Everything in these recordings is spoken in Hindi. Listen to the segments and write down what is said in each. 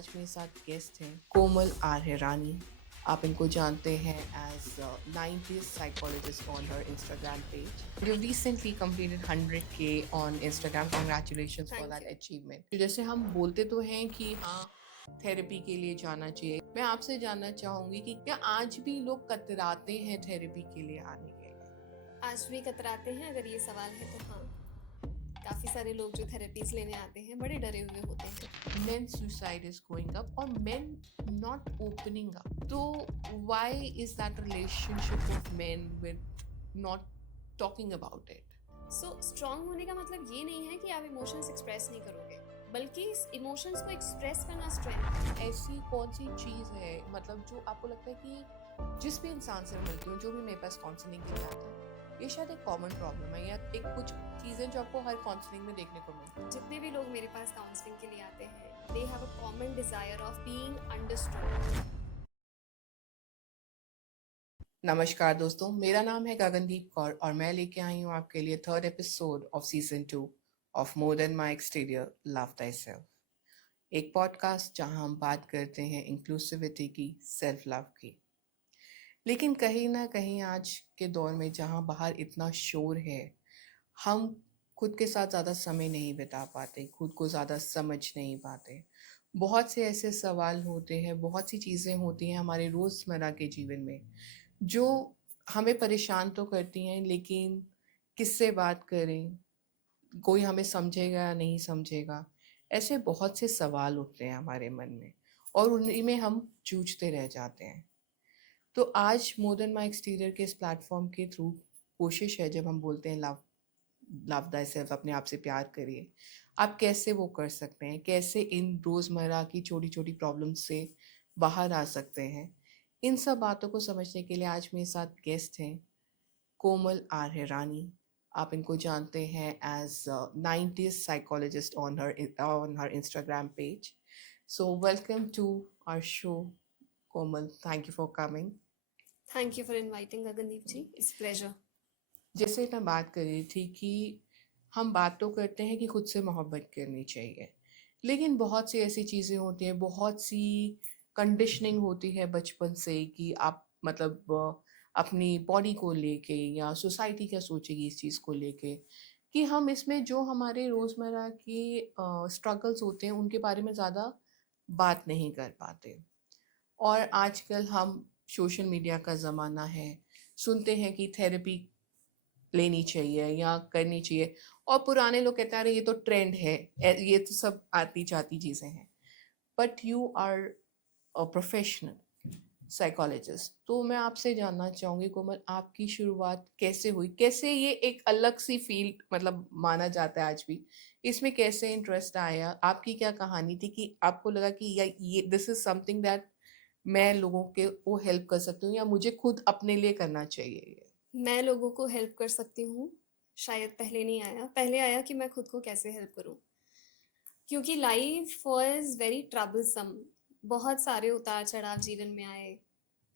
आज मेरे साथ गेस्ट हैं कोमल आर्यरानी। आप इनको जानते हैं as 90s psychologist on her Instagram page. You recently completed 100K on Instagram. Congratulations for that achievement. जैसे हम बोलते तो हैं कि हाँ थेरेपी के लिए जाना चाहिए, मैं आपसे जानना चाहूंगी कि क्या आज भी लोग कतराते हैं थेरेपी के लिए आने के लिए? आज भी कतराते हैं अगर ये सवाल है तो हाँ, काफ़ी सारे लोग जो थेरेपीज लेने आते हैं बड़े डरे हुए होते हैं। Men suicide is going up or men not opening up. So why is that relationship of men with not talking about it? So strong होने का मतलब ये नहीं है कि आप इमोशंस एक्सप्रेस नहीं करोगे, बल्कि इस इमोशंस को एक्सप्रेस करना स्ट्रेंथ है। ऐसी कौन सी चीज़ है मतलब जो आपको लगता है कि जिस भी इंसान से मिलती हूँ, जो भी मेरे पास काउंसलिंग के लिए आता है, ये शायद एक कॉमन प्रॉब्लम है या एक कुछ चीज़ें जो आपको हर काउंसलिंग में देखने को मिलती है? जितने भी लोग मेरे पास काउंसलिंग के लिए आते हैं, they have a common desire of being understood. नमस्कार दोस्तों, मेरा नाम है गगनदीप कौर और मैं लेके आई हूँ आपके लिए 3rd episode of season 2 of more than my exterior, love thyself. एक पॉडकास्ट जहां हम बात करते हैं इंक्लूसिविटी की, सेल्फ लव की। लेकिन कहीं ना कहीं आज के दौर में जहां बाहर इतना शोर है, हम खुद के साथ ज़्यादा समय नहीं बिता पाते, खुद को ज़्यादा समझ नहीं पाते। बहुत से ऐसे सवाल होते हैं, बहुत सी चीज़ें होती हैं हमारे रोज़मर्रा के जीवन में जो हमें परेशान तो करती हैं, लेकिन किससे बात करें, कोई हमें समझेगा या नहीं समझेगा, ऐसे बहुत से सवाल उठते हैं हमारे मन में और उन्हीं में हम जूझते रह जाते हैं। तो आज मोर देन माई एक्सटीरियर के इस प्लेटफॉर्म के थ्रू कोशिश है, जब हम बोलते हैं लव लव दैट सेल्फ, अपने आप से प्यार करिए, आप कैसे वो कर सकते हैं, कैसे इन रोज़मर्रा की छोटी छोटी प्रॉब्लम से बाहर आ सकते हैं। इन सब बातों को समझने के लिए आज मेरे साथ गेस्ट हैं कोमल आर्यरानी। आप इनको जानते हैं as 90s psychologist on her Instagram page. So welcome to our show Komal, thank you for coming. Thank you for inviting Gagandeep ji, it's pleasure. जैसे मैं बात कर रही थी कि हम बात तो करते हैं कि खुद से मोहब्बत करनी चाहिए, लेकिन बहुत सी ऐसी चीज़ें होती हैं, बहुत सी कंडीशनिंग होती है बचपन से कि आप मतलब अपनी बॉडी को लेके या सोसाइटी क्या सोचेगी इस चीज़ को लेके, कि हम इसमें जो हमारे रोज़मर्रा के स्ट्रगल्स होते हैं उनके बारे में ज़्यादा बात नहीं कर पाते। और आजकल हम सोशल मीडिया का ज़माना है, सुनते हैं कि थेरेपी लेनी चाहिए या करनी चाहिए, और पुराने लोग कहते हैं अरे ये तो ट्रेंड है, ये तो सब आती जाती चीज़ें हैं। But you are a professional psychologist, तो मैं आपसे जानना चाहूँगी कोमल, आपकी शुरुआत कैसे हुई, कैसे ये एक अलग सी फील्ड मतलब माना जाता है आज भी, इसमें कैसे इंटरेस्ट आया, आपकी क्या कहानी थी कि आपको लगा कि या ये दिस इज समथिंग दैट मैं लोगों के को हेल्प कर सकती हूँ या मुझे खुद अपने लिए करना चाहिए ये? मैं लोगों को हेल्प कर सकती हूँ, शायद पहले नहीं आया, पहले आया कि मैं खुद को कैसे हेल्प करूँ। क्योंकि लाइफ वॉज वेरी ट्रबलसम, बहुत सारे उतार चढ़ाव जीवन में आए।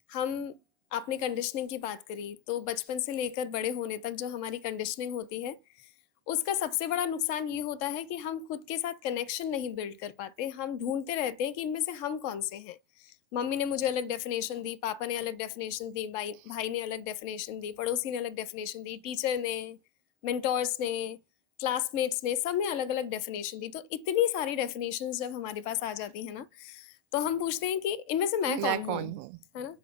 हम आपने कंडीशनिंग की बात करी, तो बचपन से लेकर बड़े होने तक जो हमारी कंडीशनिंग होती है, उसका सबसे बड़ा नुकसान ये होता है कि हम खुद के साथ कनेक्शन नहीं बिल्ड कर पाते। हम ढूंढते रहते हैं कि इनमें से हम कौन से हैं। मम्मी ने मुझे अलग डेफिनेशन दी, पापा ने अलग डेफिनेशन दी, भाई भाई ने अलग डेफिनेशन दी, पड़ोसी ने अलग डेफिनेशन दी, टीचर ने, मेंटोर्स ने, क्लासमेट्स ने, सब ने अलग अलग डेफिनेशन दी। तो इतनी सारी डेफिनेशन जब हमारे पास आ जाती है ना, तो हम पूछते हैं कि इनमें से मैं मैं कौन हूँ, कौन हूँ? है ना?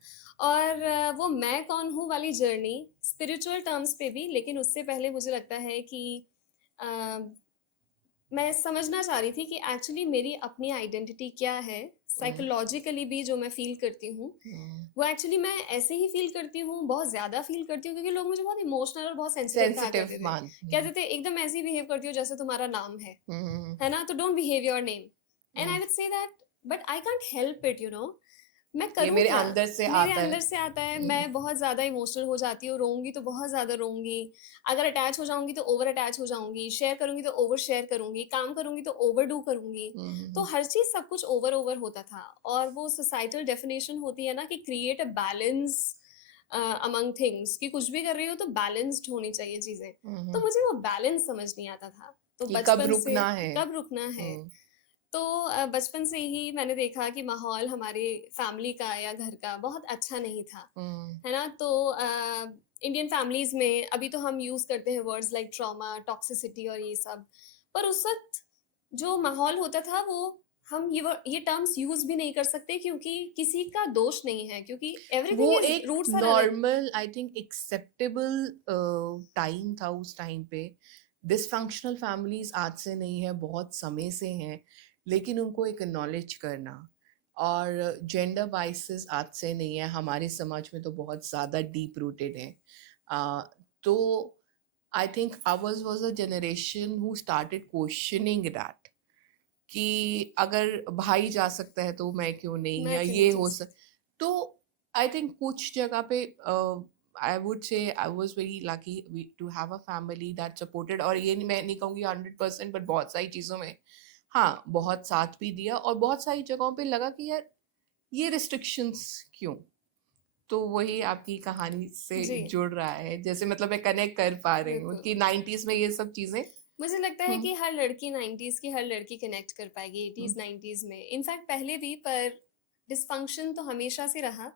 और वो मैं कौन हूँ वाली जर्नी स्पिरिचुअल टर्म्स पे भी, लेकिन उससे पहले मुझे लगता है कि अ, मैं समझना चाह रही थी कि एक्चुअली मेरी अपनी आइडेंटिटी क्या है। हम्म, साइकोलॉजिकली भी जो मैं फील करती हूँ, हम्म। वो एक्चुअली मैं ऐसे ही फील करती हूँ, बहुत ज़्यादा फील करती हूँ, क्योंकि लोग मुझे बहुत इमोशनल और बहुत सेंसिटिव कहा सेंसिटिव करते थे। मान। कहते थे एकदम ऐसे ही बिहेव करती हो जैसे तुम्हारा नाम हम्म, है ना? तो don't behave your name. And hmm. I would say that but I can't help it, you know. मैं ये करूँ मेरे क्या? अंदर से मेरे आता है। अंदर से आता है, मैं बहुत ज़्यादा इमोशनल हो जाती हूँ, रोऊँगी तो बहुत ज़्यादा रोऊँगी, अगर अटैच हो जाऊँगी तो ओवर अटैच हो जाऊँगी, शेयर करूँगी तो ओवर शेयर करूँगी, काम करूँगी तो ओवरडू करूँगी। तो हम्म, हर चीज़ सब कुछ ओवर-ओवर होता था, और वो सोसाइटल डेफिनिशन होती है ना कि create a balance among things, कि कुछ भी कर रही हो तो बैलेंस्ड होनी चाहिए चीज़ें। तो हम्म। मुझे वो बैलेंस समझ नहीं आता था। तो कि कब बचपन से रुकना है। कब रुकना है, हम्म, तो बचपन से ही मैंने देखा कि माहौल हमारे फैमिली का या घर का बहुत अच्छा नहीं था, हम्म। है ना? तो इंडियन फैमिलीज़ में अभी तो हम यूज़ करते हैं वर्ड्स लाइक ट्रॉमा, टॉक्सिसिटी और ये सब। पर उस वक़्त जो माहौल होता था वो हम ये टर्म्स यूज़ भी नहीं कर सकते क्योंकि किसी का दोष नहीं है क्योंकि एवरीथिंग वो इज़ एक रूट्स आर अलग। Normal I think acceptable time था उस टाइम पे। डिसफंक्शनल फैमिलीज आज से नहीं है, बहुत समय से हैं, लेकिन उनको एक्नॉलेज करना और जेंडर बाइसेस आज से नहीं है, हमारे समाज में तो बहुत ज़्यादा डीप रूटेड है। तो I think hours was a generation who started questioning that कि अगर भाई जा सकता है तो मैं क्यों नहीं, मैं या क्यों ये नहीं जा हो सकती? तो आई थिंक कुछ जगह पे I would say I was very lucky to have a family that supported, और ये नहीं, मैं नहीं कहूँगी 100%, बट बहुत सारी चीज़ों में हाँ बहुत साथ भी दिया, और बहुत सारी जगहों पे लगा कि यार ये रिस्ट्रिक्शंस क्यों। तो वही आपकी कहानी से जी, जुड़ रहा है, जैसे मतलब मैं कनेक्ट कर पा रही हूँ बिल्कुल। कि 90s में ये सब चीज़ें। मुझे लगता है हम्म। कि हर लड़की 90s की हर लड़की कनेक्ट कर पाएगी 80s 90s में, इनफैक्ट पहले भी। पर डिस्फंक्शन तो हमेशा से रहा,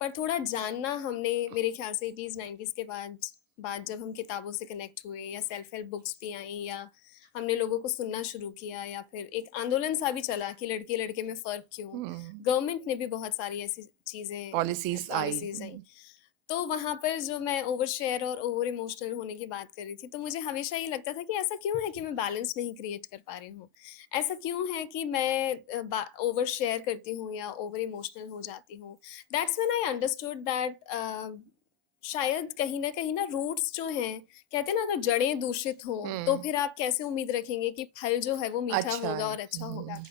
पर थोड़ा जानना हमने मेरे ख्याल से 80s 90s के बाद बाद जब हम किताबों से कनेक्ट हुए या सेल्फ हेल्प बुक्स भी आई या हमने लोगों को सुनना शुरू किया या फिर एक आंदोलन सा भी चला कि लड़के लड़के में फ़र्क क्यों। हम्म। गवर्नमेंट ने भी बहुत सारी ऐसी चीज़ें पॉलिसीज आई। पॉलिसीज़ आई। तो वहाँ पर जो मैं ओवर शेयर और ओवर इमोशनल होने की बात कर रही थी, तो मुझे हमेशा ये लगता था कि ऐसा क्यों है कि मैं बैलेंस नहीं क्रिएट कर पा रही हूँ? ऐसा क्यों है कि मैं ओवर शेयर करती हूँ या ओवर इमोशनल हो जाती हूँ? That's when I understood that शायद कहीं न रूट्स जो हैं, कहते हैं ना अगर जड़ें दूषित हों, तो हम्म। फिर आप कैसे उम्मीद रखेंगे कि फल जो है वो मीठा अच्छा होगा है। और अच्छा होगा?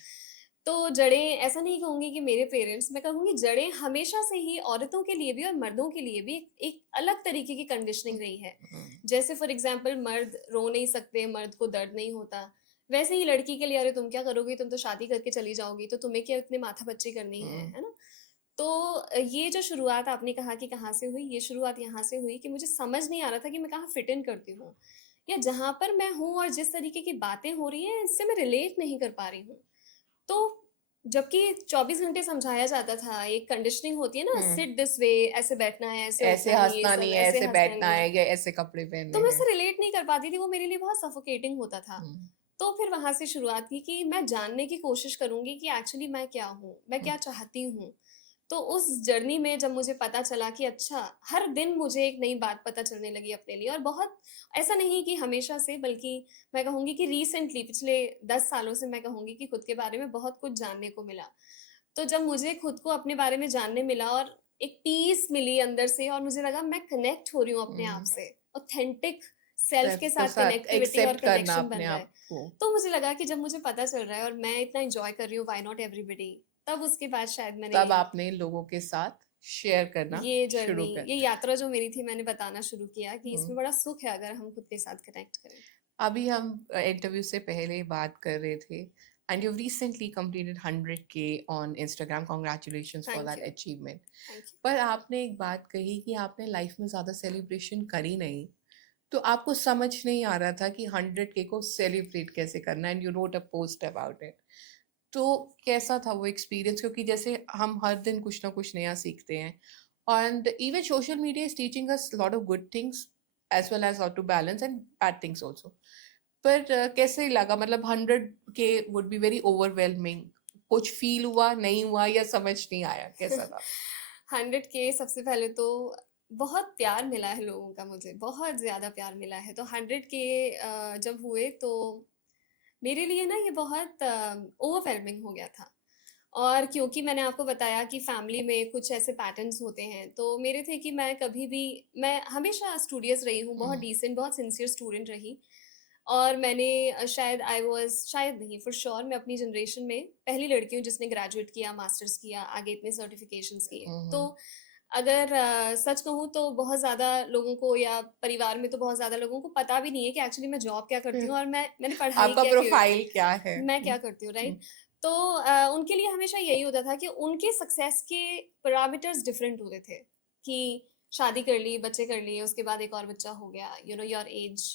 तो जड़ें ऐसा नहीं कहूँगी कि मेरे पेरेंट्स, मैं कहूँगी जड़ें हमेशा से ही औरतों के लिए भी और मर्दों के लिए भी एक अलग तरीके की कंडीशनिंग रही है। हम्म। जैसे फॉर एग्ज़ाम्पल मर्द रो नहीं सकते, मर्द को दर्द नहीं होता। वैसे ही लड़की के लिए अरे तुम क्या करोगी? तुम तो शादी करके चली जाओगी, तो तुम्हें क्या इतनी माथापच्ची करनी है ना? तो ये जो शुरुआत आपने कहा कि कहाँ से हुई, ये शुरुआत यहाँ से हुई कि मुझे समझ नहीं आ रहा था कि मैं कहाँ फिट इन करती हूँ या जहाँ पर मैं हूँ और जिस तरीके की बातें हो रही हैं, इससे मैं रिलेट नहीं कर पा रही हूँ। तो जबकि 24 घंटे समझाया जाता था, एक कंडीशनिंग होती है ना, हम्म। सिट दिस वे, ऐसे बैठना है, ऐसे ऐसे उठना नहीं है, ये हंसना सब, नहीं है, ऐसे ऐसे हँसना बैठना नहीं है। है, या ऐसे कपड़े पहनने तो मैं हैं। इससे रिलेट नहीं कर पाती थी, वो मेरे लिए बहुत सफोकेटिंग होता था। हम्म। तो फिर वहाँ से शुरुआत की कि मैं जानने की कोशिश करूँगी कि एक्चुअली मैं क्या हूँ? मैं हम्म। क्या चाहती हूँ? तो उस जर्नी में जब मुझे पता चला कि अच्छा, हर दिन मुझे एक नई बात पता चलने लगी अपने लिए, और बहुत ऐसा नहीं कि हमेशा से, बल्कि मैं कहूँगी कि रिसेंटली पिछले 10 सालों से मैं कहूँगी कि खुद के बारे में बहुत कुछ जानने को मिला। तो जब मुझे खुद को अपने बारे में जानने मिला और एक पीस मिली अंदर से और मुझे लगा मैं कनेक्ट हो रही हूँ अपने आप हम्म। से, ऑथेंटिक सेल्फ के सेल्फ के साथ साथ कनेक्टिविटी और एक्सेप्ट करना कनेक्शन अपने बन रहा आप है। को। तो मुझे लगा कि जब मुझे पता चल रहा है और मैं इतना एन्जॉय कर रही हूँ, व्हाई नॉट एवरीबॉडी? तब उसके बाद शायद मैंने तब आपने लोगों के साथ शेयर करना ये जर्नी, शुरू कर ये दिया। यात्रा जो मेरी थी, मैंने बताना शुरू किया कि हम्म। इसमें बड़ा सुख है अगर हम खुद के साथ कनेक्ट करें तो। अभी हम इंटरव्यू से पहले बात कर रहे थे, and you recently completed 100K on Instagram, congratulations for thank that you, achievement. Thank you. पर आपने एक बात कही कि आपने लाइफ में ज़्यादा सेलिब्रेशन करी नहीं, तो आपको समझ नहीं आ रहा था कि 100K को सेलिब्रेट कैसे करना, and you wrote a post about it. तो कैसा था वो एक्सपीरियंस, क्योंकि जैसे हम हर दिन कुछ ना कुछ नया सीखते हैं, and even social media is teaching us a lot of good things as well as how to balance and bad things also. पर कैसे लगा, मतलब 100K would be very overwhelming, कुछ फील हुआ नहीं हुआ या समझ नहीं आया, कैसा था? 100 के सबसे पहले तो बहुत प्यार मिला है लोगों का, मुझे बहुत ज़्यादा प्यार मिला है। तो 100 के जब हुए तो मेरे लिए ना ये बहुत ओवरवेलमिंग हो गया था। और क्योंकि मैंने आपको बताया कि फैमिली में कुछ ऐसे पैटर्न्स होते हैं, तो मेरे थे कि मैं कभी भी, मैं हमेशा स्टूडियस रही हूँ, बहुत हम्म। डिसेंट, बहुत सिंसियर स्टूडेंट रही। और मैंने शायद आई वाज़, शायद नहीं, फॉर श्योर मैं अपनी जनरेशन में पहली लड़की हूँ जिसने ग्रेजुएट किया, मास्टर्स किया, आगे इतने सर्टिफिकेशंस किए। तो हम्म। अगर सच कहूँ तो बहुत ज़्यादा लोगों को या परिवार में तो बहुत ज़्यादा लोगों को पता भी नहीं है कि एक्चुअली मैं जॉब क्या करती हूँ और मैंने पढ़ाई आपका क्या की हुई है। प्रोफाइल क्या है? मैं क्या करती हूँ, राइट? हम्म। तो उनके लिए हमेशा यही होता था कि उनके सक्सेस के पैरामीटर्स डिफरेंट होते थे कि शादी कर ली, बच्चे कर लिए, उसके बाद एक और बच्चा हो गया, your age.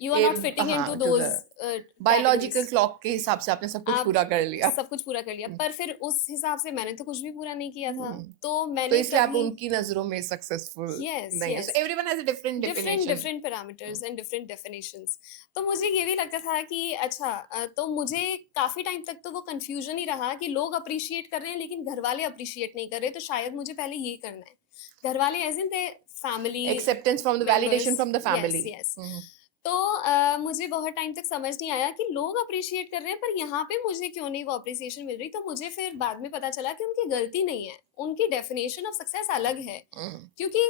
You are not fitting हाँ into to those the biological categories. Clock के हिसाब से आपने सब कुछ आप पूरा कर लिया। सब कुछ पूरा कर लिया, पर फिर उस हिसाब से मैंने तो कुछ भी पूरा नहीं किया था। हम्म, तो तो मैंने इसलिए आप कभी उनकी नज़रों में सक्सेसफुल यस नहीं है, so yes everyone has a different different definition. Different parameters and different definitions. तो मुझे ये भी लगता था कि अच्छा तो मुझे काफ़ी टाइम तक तो वो कंफ्यूजन ही रहा कि लोग अप्रिशिएट कर रहे हैं लेकिन घर वाले अप्रिशिएट नहीं कर रहे, तो शायद मुझे पहले ये करना है। घर वाले as in the family acceptance from the members. Validation from the yes family. Yes. तो मुझे बहुत टाइम तक समझ नहीं आया कि लोग अप्रिशिएट कर रहे हैं पर यहाँ पे मुझे क्यों नहीं वो अप्रिसिएशन मिल रही। तो मुझे फिर बाद में पता चला कि उनकी गलती नहीं है, उनकी डेफिनेशन ऑफ सक्सेस अलग है। क्योंकि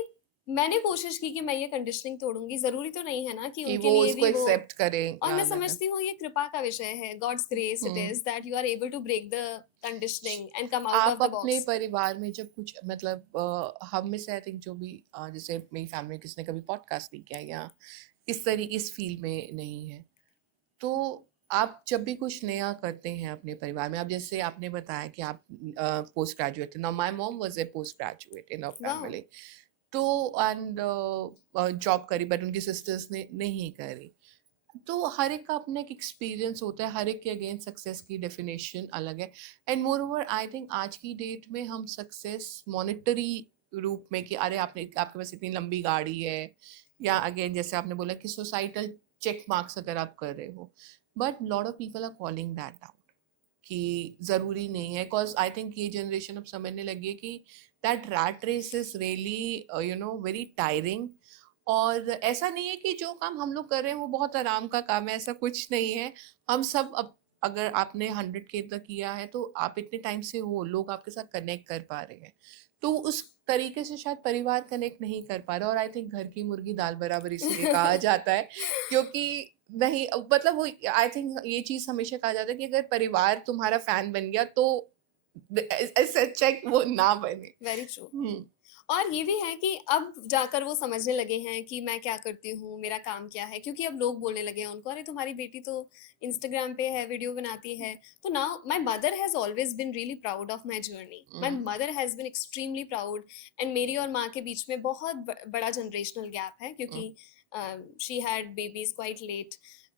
मैंने कोशिश की कि मैं ये कंडीशनिंग तोड़ूंगी, जरूरी तो नहीं है ना कि कि उनके वो लिए उसको भी वो। एक्सेप्ट करें और या मैं अलग है। समझती हूँ ये कृपा का विषय है, God's grace it hmm, is that you are able to break the conditioning and come out आप ऑफ द अपने बॉक्स। परिवार में जब कुछ मतलब हम में से आई थिंक जो भी जैसे मेरी फैमिली में किसने कभी पॉडकास्ट नहीं किया या इस फील्ड में नहीं है, तो आप जब भी कुछ नया करते हैं अपने परिवार में, आप जैसे आपने बताया कि आप पोस्ट ग्रेजुएट थे, now my mom was a post graduate in a वाह। फैमिली, तो एंड जॉब करी बट उनकी सिस्टर्स ने नहीं करी। तो हर एक का अपना एक एक्सपीरियंस होता है, हर एक के अगेंस्ट सक्सेस की डेफिनेशन अलग है। And more over I think आज की डेट में हम सक्सेस मॉनेटरी रूप में कि अरे आपने आपके पास इतनी लंबी गाड़ी है, या अगेन जैसे आपने बोला कि सोसाइटल चेक मार्क्स अगर आप कर रहे हो, but lot of people are calling that out कि ज़रूरी नहीं है। बिकॉज आई थिंक ये जनरेशन अब समझने लगी है कि that rat race is really very tiring. और ऐसा नहीं है कि जो काम हम लोग कर रहे हैं वो बहुत आराम का काम है, ऐसा कुछ नहीं है। हम सब अब अगर आपने 100K तक किया है तो आप इतने टाइम से हो, लोग आपके साथ कनेक्ट कर पा रहे हैं, तो उस तरीके से शायद परिवार कनेक्ट नहीं कर पा रहा। और आई थिंक घर की मुर्गी दाल बराबर इसीलिए कहा जाता है, क्योंकि नहीं मतलब वो आई थिंक ये चीज हमेशा कहा जाता है कि अगर परिवार तुम्हारा फैन बन गया तो सच्चा वो ना बने। Very true. हम्म, और ये भी है कि अब जाकर वो समझने लगे हैं कि मैं क्या करती हूँ, मेरा काम क्या है, क्योंकि अब लोग बोलने लगे हैं उनको, अरे तुम्हारी बेटी तो इंस्टाग्राम पे है, वीडियो बनाती है। तो now my mother has always been really proud of my journey, my mother has been extremely proud. And मेरी और माँ के बीच में बहुत बड़ा जनरेशनल गैप है, क्योंकि she had babies quite late.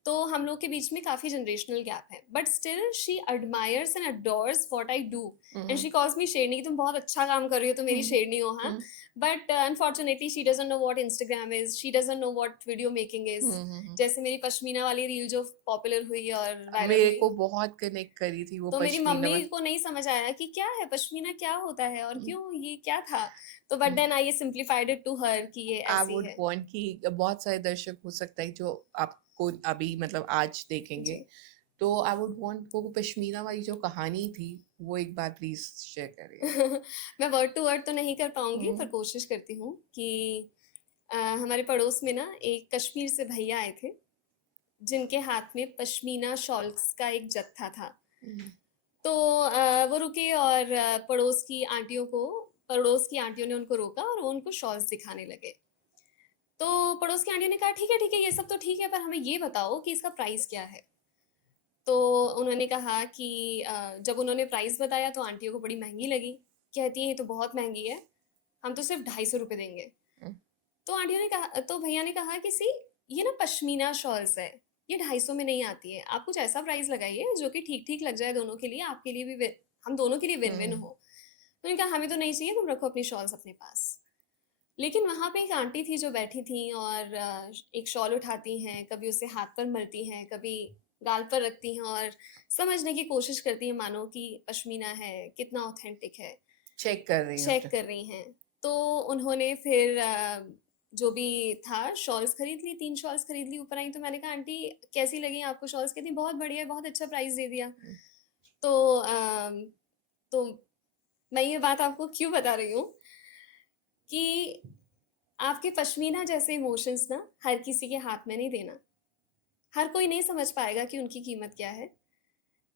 तो हम लोग के बीच में काफी जनरेशनल गैप है, but still she admires and adores what I do. And she calls me शेरनी, कि तुम बहुत अच्छा काम कर रही हो, तो मेरी शेरनी हो। हाँ। But unfortunately she doesn't know what Instagram is, she doesn't know what video making is. जैसे मेरी पश्मीना वाली रील जो पॉपुलर हुई और वायरल मेरे हुई, को बहुत कनेक्ट करी थी वो तो मेरी पश्मीना मम्मी वाली। को नहीं समझ आया कि क्या है पश्मीना, क्या होता है और हम्म, क्यों, ये क्या था। तो but hmm. Then I simplified it to her कि ये आई ऐसी वुड है। वांट कि बहुत सारे दर्शक हो सकता है जो आपको अभी मतलब आज देखेंगे, जी। तो आई वुड वांट वो पश्मीना वाली जो कहानी थी वो एक बार प्लीज शेयर करिए। मैं वर्ड टू वर्ड तो नहीं कर पाऊंगी, पर हम्म, कोशिश करती हूँ कि हमारे पड़ोस में ना एक कश्मीर से भैया आए थे, जिनके हाथ में पश्मीना शॉल्स का एक जत्था था। हम्म, तो वो रुके और पड़ोस की आंटियों ने उनको रोका और वो उनको शॉल्स दिखाने लगे। तो पड़ोस की आंटियों ने कहा ठीक है ये सब तो ठीक है, पर हमें ये बताओ कि इसका प्राइस क्या है। तो उन्होंने कहा कि जब उन्होंने प्राइस बताया तो आंटियों को बड़ी महंगी लगी। कहती है ये तो बहुत महंगी है, हम तो सिर्फ 250 रुपये देंगे। हम्म, तो आंटियों ने कहा, तो भैया ने कहा कि सी, ये ना पश्मीना शॉल्स है, ये 250 में नहीं आती है, आप कुछ ऐसा प्राइस लगाइए जो कि ठीक ठीक लग जाए दोनों के लिए, आपके लिए भी हम दोनों के लिए विन विन हम्म, हो। तो उन्होंने कहा हमें तो नहीं चाहिए, तुम रखो अपनी शॉल्स अपने पास। लेकिन वहाँ पे एक आंटी थी जो बैठी थी और एक शॉल उठाती हैं, कभी उसे हाथ पर मलती हैं, कभी गाल पर रखती हैं और समझने की कोशिश करती हैं मानो कि पश्मीना है, कितना ऑथेंटिक है, चेक कर रही हूँ चेक कर रही हैं। तो उन्होंने फिर जो भी था शॉल्स खरीद ली, 3 शॉल्स खरीद ली। ऊपर आई तो मैंने कहा आंटी कैसी लगी आपको शॉल्स? कहती बहुत बढ़िया है, बहुत अच्छा प्राइस दे दिया। तो तो मैं ये बात आपको क्यों बता रही हूँ कि आपके पश्मीना जैसे इमोशंस ना हर किसी के हाथ में नहीं देना। हर कोई नहीं समझ पाएगा कि उनकी कीमत क्या है।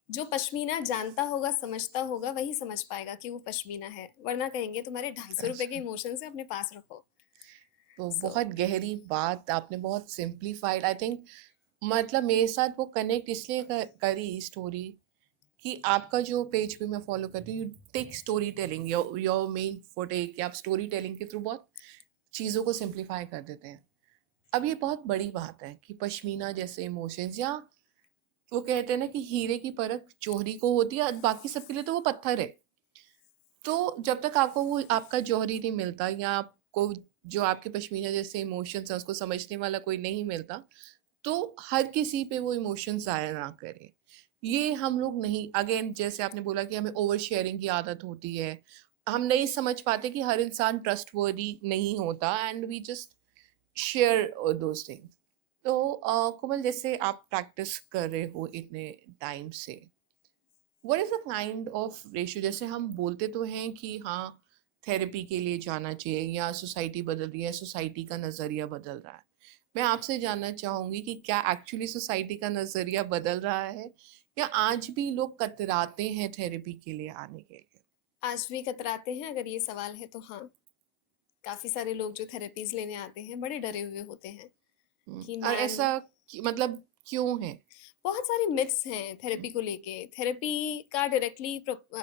जो पश्मीना जानता होगा, समझता होगा, वही समझ पाएगा कि वो पश्मीना है, वरना कहेंगे तुम्हारे 250 रुपए के इमोशन से अपने पास रखो। तो सो बहुत गहरी बात आपने, बहुत सिंप्लीफाइड आई थिंक। मतलब मेरे साथ वो कनेक्ट इसलिए करी स्टोरी कि आपका जो पेज पे मैं फॉलो करती हूँ, you take story telling, your main फोटे कि आप स्टोरी टेलिंग के थ्रू बहुत चीज़ों को सिंप्लीफाई कर देते हैं। अब ये बहुत बड़ी बात है कि पश्मीना जैसे इमोशंस, या वो कहते हैं ना कि हीरे की परख जौहरी को होती है, बाकी सबके लिए तो वो पत्थर है। तो जब तक आपको वो आपका जौहरी नहीं मिलता, या आपको जो आपके पश्मीना जैसे इमोशंस है उसको समझने वाला कोई नहीं मिलता, तो हर किसी पे वो इमोशंस जाया ना करें। ये हम लोग नहीं, अगेन जैसे आपने बोला कि हमें ओवर शेयरिंग की आदत होती है, हम नहीं समझ पाते कि हर इंसान ट्रस्टवर्दी नहीं होता, and we just share those things. तो कोमल, जैसे आप प्रैक्टिस कर रहे हो इतने टाइम से, what is the kind of ratio? जैसे हम बोलते तो हैं कि हाँ, थेरेपी के लिए जाना चाहिए, या सोसाइटी बदल रही है, सोसाइटी का नज़रिया बदल रहा है। मैं आपसे जानना चाहूंगी कि क्या एक्चुअली सोसाइटी का नज़रिया बदल रहा है, या आज भी लोग कतराते हैं थेरेपी के लिए आने के लिए? आज भी कतराते हैं अगर ये सवाल है तो हाँ, काफ़ी सारे लोग जो थेरेपीज़ लेने आते हैं बड़े डरे हुए होते हैं कि और मैम, ऐसा मतलब क्यों है? बहुत सारे मिथ्स हैं थेरेपी को लेके। थेरेपी का डायरेक्टली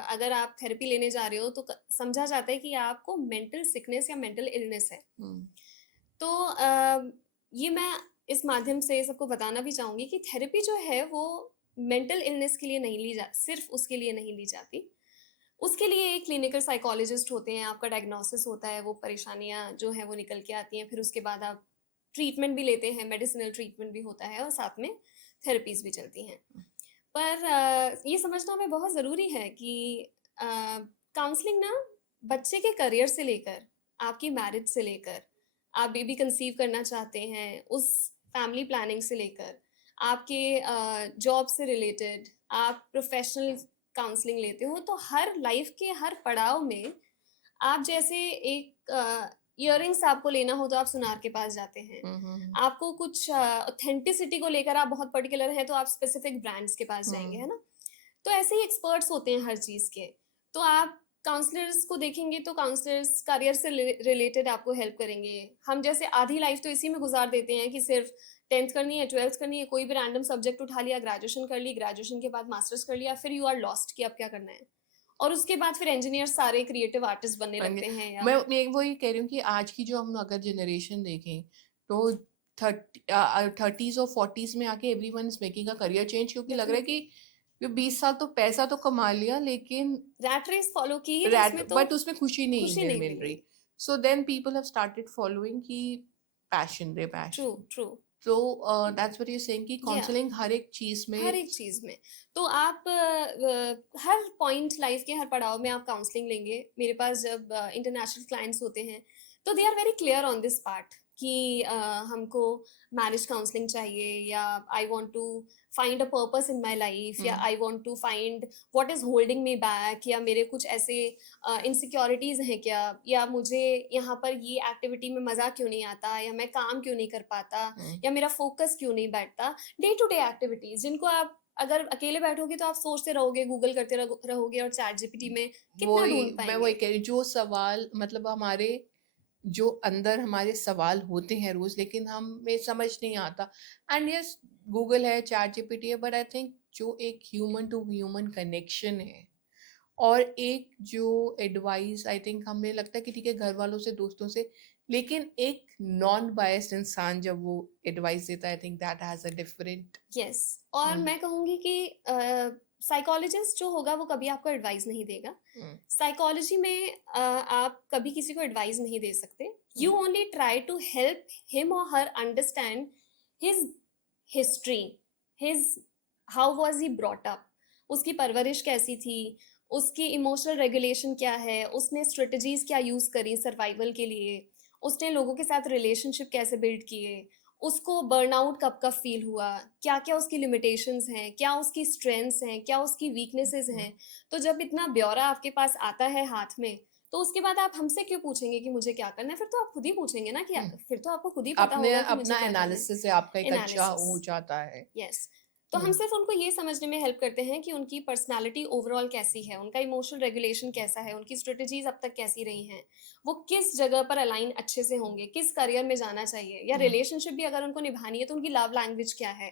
अगर आप थेरेपी लेने जा रहे हो तो समझा जाता है कि आपको मेंटल सिकनेस या मेंटल इलनेस है। हम्म। तो ये मैं इस माध्यम से सबको बताना भी चाहूँगी कि थेरेपी जो है वो मेंटल इलनेस के लिए नहीं ली जा सिर्फ उसके लिए नहीं ली जाती। उसके लिए एक क्लिनिकल साइकोलॉजिस्ट होते हैं, आपका डायग्नोसिस होता है, वो परेशानियाँ जो हैं वो निकल के आती हैं, फिर उसके बाद आप ट्रीटमेंट भी लेते हैं, मेडिसिनल ट्रीटमेंट भी होता है और साथ में थेरेपीज़ भी चलती हैं। पर ये समझना हमें बहुत ज़रूरी है कि काउंसलिंग ना बच्चे के करियर से लेकर, आपकी मैरिज से लेकर, आप बेबी कंसीव करना चाहते हैं, उस फैमिली प्लानिंग से लेकर, आपके जॉब से रिलेटेड, आप प्रोफेशनल काउंसलिंग लेते हो, तो हर लाइफ के हर पड़ाव में आप जैसे एक इयररिंग्स आपको लेना हो तो आप सुनार के पास जाते हैं। हम्म। आपको कुछ ऑथेंटिसिटी को लेकर आप बहुत पर्टिकुलर हैं तो आप स्पेसिफिक ब्रांड्स के पास जाएँगे, है ना? तो ऐसे ही एक्सपर्ट्स होते हैं हर चीज़ के। तो आप काउंसलर्स को देखेंगे तो काउंसलर्स करियर से रिलेटेड आपको हेल्प करेंगे। हम जैसे आधी लाइफ तो इसी में गुज़ार देते हैं कि सिर्फ 10th करनी है, 12th करनी है, कोई भी रैंडम सब्जेक्ट उठा लिया, ग्रेजुएशन कर ली, ग्रेजुएशन के बाद मास्टर्स कर लिया, फिर यू आर लॉस्ट कि अब क्या करना है। और उसके बाद फिर इंजीनियर सारे क्रिएटिव आर्टिस्ट बनने बन गए। लगते हैं या मैं वही कह रही हूँ कि आज की जो हम अगर जनरेशन देखें, तो 30s और 40s में आके everyone is making a career change, क्योंकि लग रहा है डेफिनिटली कि ये 20 साल तो पैसा तो कमा लिया, लेकिन रैट रेस फॉलो की है तो रैट उसमें तो बट उसमें खुशी नहीं खुशी मिल नहीं मिल मिली। रही। So then people have started following की passion, the true, passion. True. तो दैट्स व्हाट यू सेइंग कि या काउंसलिंग हर एक चीज हर में। एक चीज़ में। तो आप हर पॉइंट लाइफ के हर पड़ाव में आप काउंसलिंग लेंगे। मेरे पास जब इंटरनेशनल क्लाइंट्स होते हैं, तो they are very clear on this part कि हमको मैरिज काउंसलिंग चाहिए, या I want to find a purpose in my life, या hmm. I want to find what is holding me back, या मेरे कुछ ऐसे इनसिक्योरिटीज़ हैं क्या, या मुझे यहाँ पर ये एक्टिविटी में मज़ा क्यों नहीं आता, या मैं काम क्यों नहीं कर पाता, हम्म। या मेरा फोकस क्यों नहीं बैठता। डे टू डे एक्टिविटीज जिनको आप अगर अकेले बैठोगे तो आप सोचते रहोगे, गूगल करते रहोगे और चैट जीपीटी में कितना वही ढूंढ मैं वही पाएंगे। कह रही हूँ, जो सवाल मतलब हमारे जो अंदर हमारे सवाल होते हैं रोज, लेकिन हमें समझ नहीं आता। एंड यस, गूगल है, चैट जीपीटी है, बट आई थिंक जो एक ह्यूमन टू ह्यूमन कनेक्शन है, और एक जो एडवाइस, आई थिंक हमें लगता है कि ठीक है घर वालों से, दोस्तों से, लेकिन एक नॉन बायस्ड इंसान जब वो एडवाइस देता है, I think that has a different. Yes. और मैं कहूँगी कि साइकोलॉजिस्ट जो होगा वो कभी आपको एडवाइस नहीं देगा। साइकोलॉजी में आप कभी किसी को एडवाइस नहीं दे सकते। You only try to help him और her understand his history, his how was he brought up, उसकी परवरिश कैसी थी, उसकी इमोशनल रेगुलेशन क्या है, उसने स्ट्रेटजीज क्या यूज़ करी सर्वाइवल के लिए, उसने लोगों के साथ रिलेशनशिप कैसे बिल्ड किए, उसको बर्नआउट कब कब फील हुआ, क्या क्या उसकी लिमिटेशंस हैं, क्या उसकी स्ट्रेंथ्स हैं, क्या उसकी वीकनेसेस हैं। तो जब इतना ब्यौरा आपके पास आता है हाथ में, तो उसके बाद आप हमसे क्यों पूछेंगे कि मुझे क्या करना है? फिर तो आप खुद ही पूछेंगे ना कि फिर तो आपको खुद ही पता अपने होगा कि मुझे अपना क्या करना है। एनालिसिस से आपका एक अच्छा एनालिसिस। हो जाता है। यस। तो हम सिर्फ उनको ये समझने में हेल्प करते हैं कि उनकी पर्सनालिटी ओवरऑल कैसी है, उनका इमोशनल रेगुलेशन कैसा है, उनकी स्ट्रेटजीज अब तक कैसी रही हैं, वो किस जगह पर अलाइन अच्छे से होंगे, किस करियर में जाना चाहिए, या रिलेशनशिप भी अगर उनको निभानी है तो उनकी लव लैंग्वेज क्या है,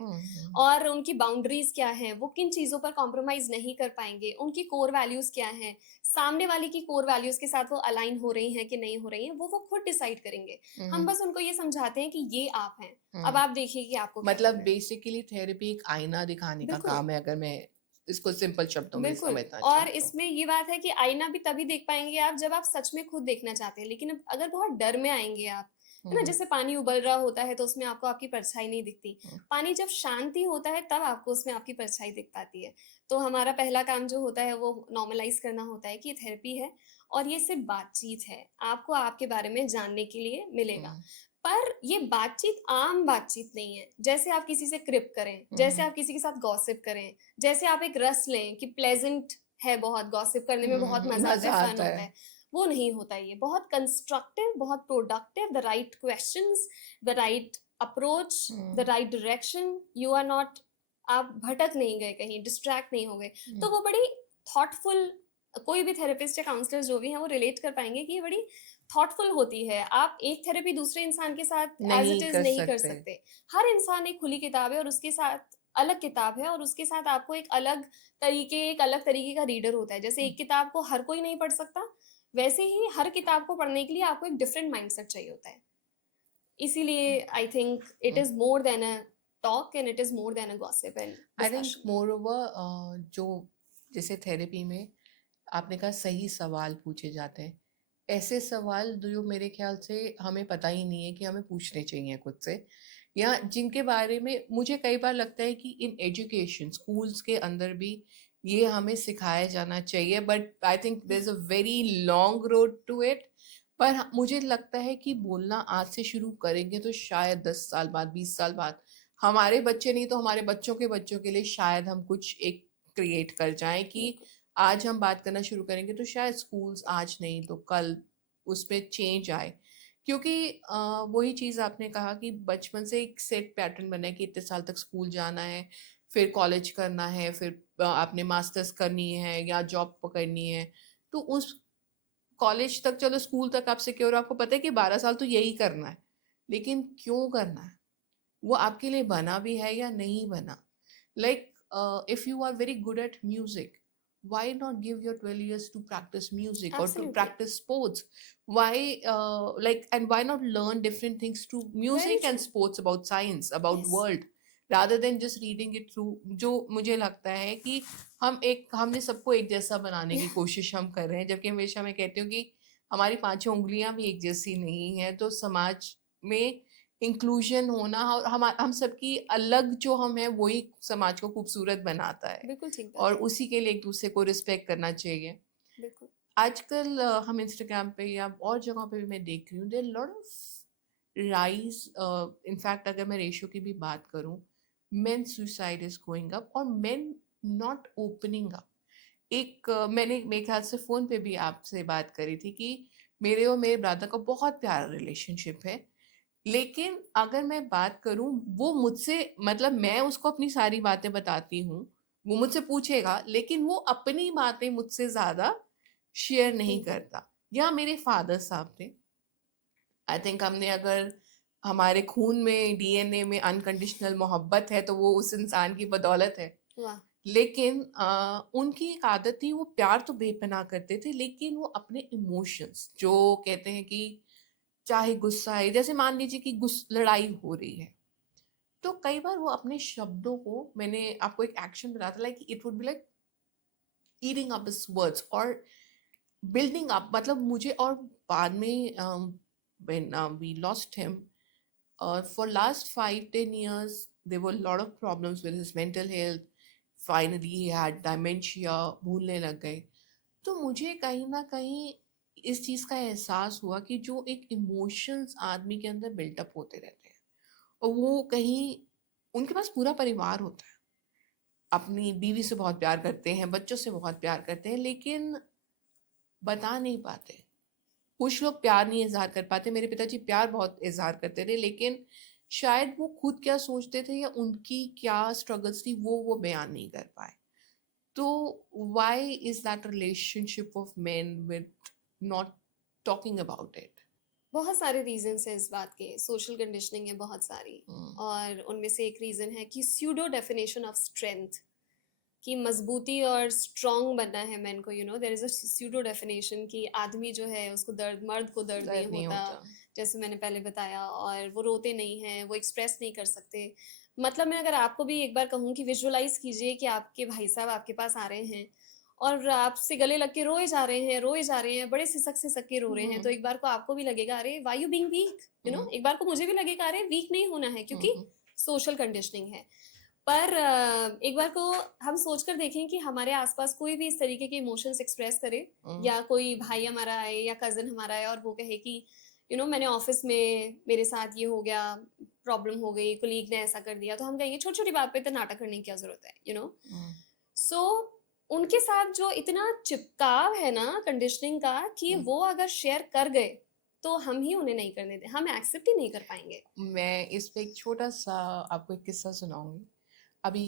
और उनकी बाउंड्रीज क्या हैं, वो किन चीज़ों पर कॉम्प्रोमाइज़ नहीं कर पाएंगे, उनकी कोर वैल्यूज़ क्या हैं, सामने वाले की कोर वैल्यूज के साथ वो अलाइन हो रही हैं कि नहीं हो रही हैं, वो खुद डिसाइड करेंगे। हम बस उनको ये समझाते हैं कि ये आप हैं, अब आप देखिए कि आपको क्या मतलब करना है। बेसिकली थेरेपी एक आईना दिखाने का बिल्कुल काम है, अगर मैं इसको सिंपल शब्दों में बिल्कुल। समझना और चाहूँ तो। इसमें ये बात है कि आईना भी तभी देख पाएंगे आप जब आप सच में खुद देखना चाहते हैं, लेकिन अगर बहुत डर में आएंगे आप, है ना, हम्म जैसे पानी उबल रहा होता है तो उसमें आपको आपकी परछाई नहीं दिखती। हम्म पानी जब शांति होता है तब आपको उसमें आपकी परछाई दिख पाती है। तो हमारा पहला काम जो होता है वो नॉर्मलाइज करना होता है कि ये थेरेपी है और ये सिर्फ बातचीत है, आपको आपके बारे में जानने के लिए मिलेगा। हम्म पर ये बातचीत आम बातचीत नहीं है, जैसे आप किसी से क्रिप करें, जैसे आप किसी के साथ गॉसिप करें, जैसे आप एक रस लें कि प्लेजेंट है, बहुत गॉसिप करने में बहुत मजा आता मजा है, फन आता होता है। है। वो नहीं होता, ये बहुत कंस्ट्रक्टिव, बहुत productive, the right questions, the right approach, the hmm right direction, you are not, आप भटक नहीं गए कहीं, डिस्ट्रैक्ट नहीं हो गए। हम्म तो वो बड़ी थॉटफुल, कोई भी थेरेपिस्ट या काउंसलर जो भी हैं वो रिलेट कर पाएंगे कि ये बड़ी थॉटफुल होती है। आप एक थेरेपी दूसरे इंसान के साथ एज इट नहीं इज कर नहीं कर सकते। सकते। हर इंसान एक खुली किताब है और उसके साथ अलग किताब है, और उसके साथ आपको एक अलग तरीके का रीडर होता है। जैसे एक किताब को हर कोई नहीं पढ़ सकता, वैसे ही हर किताब को पढ़ने के लिए आपको एक डिफरेंट माइंडसेट चाहिए होता है। इसीलिए I think it is more than a talk and it is more than a gossip and I think discussion. More over जो जैसे थेरेपी में आपने कहा सही सवाल पूछे जाते हैं, ऐसे सवाल जो मेरे ख्याल से हमें पता ही नहीं है कि हमें पूछने चाहिए खुद से, या जिनके बारे में मुझे कई बार लगता है कि इन एजुकेशन स्कूल्स के अंदर भी ये हमें सिखाया जाना चाहिए, but I think there is a very long road to it. पर मुझे लगता है कि बोलना आज से शुरू करेंगे तो शायद 10 साल बाद, 20 साल बाद, हमारे बच्चे नहीं तो हमारे बच्चों के बच्चों के लिए शायद हम कुछ एक क्रिएट कर जाएं कि बिल्कुल आज हम बात करना शुरू करेंगे तो शायद स्कूल्स आज नहीं तो कल उसमें चेंज आए। क्योंकि वही चीज़ आपने कहा कि बचपन से एक सेट पैटर्न बना है कि इतने साल तक स्कूल जाना है, फिर कॉलेज करना है, फिर आपने मास्टर्स करनी है या जॉब पकड़नी है। तो उस कॉलेज तक चलो, स्कूल तक आप सिक्योर, आपको पता है कि 12 साल तो यही करना है, लेकिन क्यों करना है, वो आपके लिए बना भी है या नहीं बना। Like, if you are very good at music, why not give your 12 years to practice music or to absolutely practice sports? Why, and why not learn different things through very music true. and sports, about science, about yes world, rather than just reading it through? जो मुझे लगता है कि हमने सबको एक जैसा बनाने की कोशिश हम कर रहे हैं, जबकि हमेशा मैं कहती हूँ कि हमारी पांचों उंगलियां भी एक जैसी नहीं है। तो समाज में इंक्लूजन होना और हम सबकी अलग जो हम है वही समाज को खूबसूरत बनाता है, बिल्कुल ठीक और बात है। उसी के लिए एक दूसरे को रिस्पेक्ट करना चाहिए। बिल्कुल आजकल हम इंस्टाग्राम पे या और जगहों पे भी मैं देख रही हूँ, there lot of rise, in fact अगर मैं रेशियो की भी बात करूँ, men suicide is going up और मेन नॉट ओपनिंग अप। मैंने मेरे ख्याल से फोन पे भी आपसे बात करी थी कि मेरे और मेरे ब्रदर का बहुत प्यारा रिलेशनशिप है, लेकिन अगर मैं बात करूं, वो मुझसे, मतलब मैं उसको अपनी सारी बातें बताती हूँ, वो मुझसे पूछेगा, लेकिन वो अपनी बातें मुझसे ज्यादा शेयर नहीं करता। या मेरे फादर साहब थे, आई थिंक हमने अगर हमारे खून में, डीएनए में अनकंडीशनल मोहब्बत है तो वो उस इंसान की बदौलत है। वाह। लेकिन उनकी एक आदत थी, वो प्यार तो बेपनाह करते थे, लेकिन वो अपने इमोशंस जो कहते हैं कि चाहे गुस्सा है, जैसे मान लीजिए कि लड़ाई हो रही है, तो कई बार वो अपने शब्दों को, मैंने आपको एक एक्शन बताया था, like it would be like eating up his words और बिल्डिंग अप, मतलब मुझे, और बाद में when we lost him, for last 5-10 years there were a lot of problems with his mental health. Finally he had dementia, भूलने लग गए। तो मुझे कहीं ना कहीं इस चीज का एहसास हुआ कि जो एक इमोशंस आदमी के अंदर बिल्टअप होते रहते हैं, और वो कहीं, उनके पास पूरा परिवार होता है, अपनी बीवी से बहुत प्यार करते हैं, बच्चों से बहुत प्यार करते हैं, लेकिन बता नहीं पाते। कुछ लोग प्यार नहीं इजहार कर पाते, मेरे पिताजी प्यार बहुत इजहार करते थे, लेकिन शायद वो खुद क्या सोचते थे या उनकी क्या स्ट्रगल्स थी वो बयान नहीं कर पाए। तो why is that relationship of main with not talking about it? बहुत सारे रीजंस है इस बात के, सोशल कंडीशनिंग है बहुत सारी। और उनमें से एक रीजन है कि स्यूडो डेफिनेशन ऑफ स्ट्रेंथ, कि मजबूती और स्ट्रांग बनना है मैन को, there is a pseudo definition कि आदमी जो है उसको दर्द, मर्द को दर्द नहीं दर्द नहीं होता, होता। जैसे मैंने पहले बताया, और वो रोते नहीं हैं, वो एक्सप्रेस नहीं कर सकते। मतलब मैं अगर आपको भी एक बार कहूँ कि विजुअलाइज कीजिए कि आपके भाई साहब आपके पास आ रहे हैं और आपसे गले लग के रोए जा रहे हैं, रोए जा रहे हैं, बड़े सिसक के रो रहे हैं, तो हुँ, एक बार को आपको भी लगेगा अरे व्हाई यू बीइंग वीक, हुँ, एक बार को मुझे भी लगेगा अरे वीक नहीं होना है, हुँ, क्योंकि हुँ, सोशल कंडीशनिंग है। पर एक बार को हम सोच कर देखें कि हमारे आसपास कोई भी इस तरीके के इमोशंस एक्सप्रेस करे, हुँ, या कोई भाई हमारा आए या कज़न हमारा आए और वो कहे कि मैंने ऑफिस में मेरे साथ ये हो गया, प्रॉब्लम हो गई, कोलीग ने ऐसा कर दिया, तो हम कहेंगे छोटी छोटी बात पे तो नाटक करने की क्या जरूरत है, हुँ, सो उनके साथ जो इतना चिपकाव है ना कंडीशनिंग का, कि हुँ। वो अगर शेयर कर गए तो हम ही उन्हें नहीं करने दें, हम एक्सेप्ट ही नहीं कर पाएंगे। मैं इस पे एक छोटा-सा आपको एक किस्सा सुनाऊँगी। अभी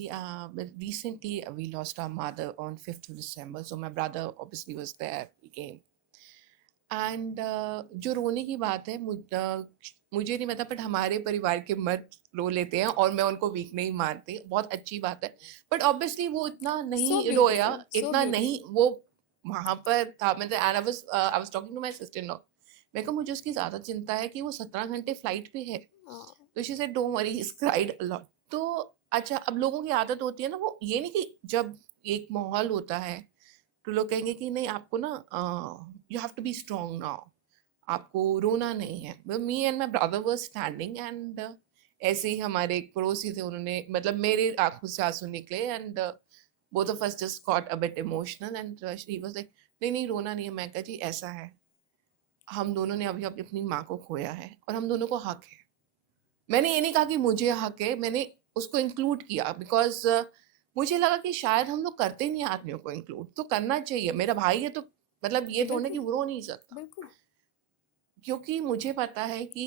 recently we lost our mother on 5th of December, so my brother obviously was there, he came. And जो रोने की बात है मुझे नहीं पता, बट हमारे परिवार के मर्द रो लेते हैं और मैं उनको वीक नहीं मानती, बहुत अच्छी बात है। बट ऑब्वियसली वो इतना सो नहीं रोया, ब्यूटीफुल, सो इतना नहीं ब्यूटीफुल। वो वहां पर था। मतलब and I was talking to my sister in law, मैं को मुझे उसकी ज्यादा चिंता है कि वो 17 घंटे फ्लाइट पे है। तो she said don't worry, he cried a lot. तो अच्छा, अब लोगों की आदत होती है ना, वो ये नहीं कि जब एक माहौल होता है तो लोग कहेंगे कि नहीं आपको ना you have to be strong now, आपको रोना नहीं है। Me and my brother were standing and ऐसे ही हमारे एक पड़ोसी थे, उन्होंने मतलब मेरे आंखों से आंसू निकले and both of us just got a bit emotional and he was like नहीं नहीं रोना नहीं है। मैं कहा जी ऐसा है, हम दोनों ने अभी अभी अपनी माँ को खोया है और हम दोनों को हक है। मैंने ये नहीं कहा कि मुझे हक है, मैंने उसको इंक्लूड किया बिकॉज मुझे लगा कि शायद हम लोग करते नहीं आदमियों को इंक्लूड, तो करना चाहिए, मेरा भाई है तो मतलब ये थोड़ा ना कि बिल्कुल, वो रो नहीं सकता। बिल्कुल। क्योंकि मुझे पता है कि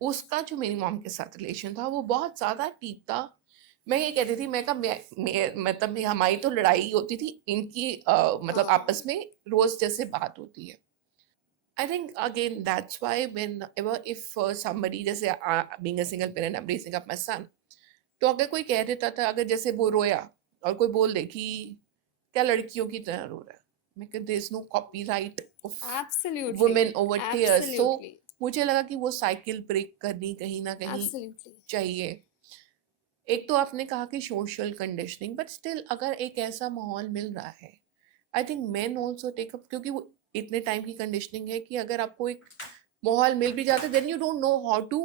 उसका जो मेरी मॉम के साथ रिलेशन था वो बहुत ज़्यादा डीप था। मैं ये कहती थी, मैं कहा मतलब हमारी तो लड़ाई होती थी, इनकी मतलब आपस में रोज जैसे बात होती है। I think again that's why whenever if somebody, जैसे being a single parent I am raising up my son, तो अगर कोई कह देता था, अगर जैसे वो रोया और कोई बोल दे कि क्या लड़कियों की तरह रो रहा है, मैं there is no copyright of absolutely, women over tears. So absolutely, मुझे लगा कि वो साइकिल ब्रेक करनी कहीं ना कहीं एब्सोल्युटली। चाहिए। एक तो आपने कहा कि सोशल कंडीशनिंग, बट स्टिल अगर एक ऐसा माहौल मिल रहा है, I think men also take up, क्योंकि वो इतने टाइम की कंडीशनिंग है कि अगर आपको एक माहौल मिल भी जाता है then you don't know how to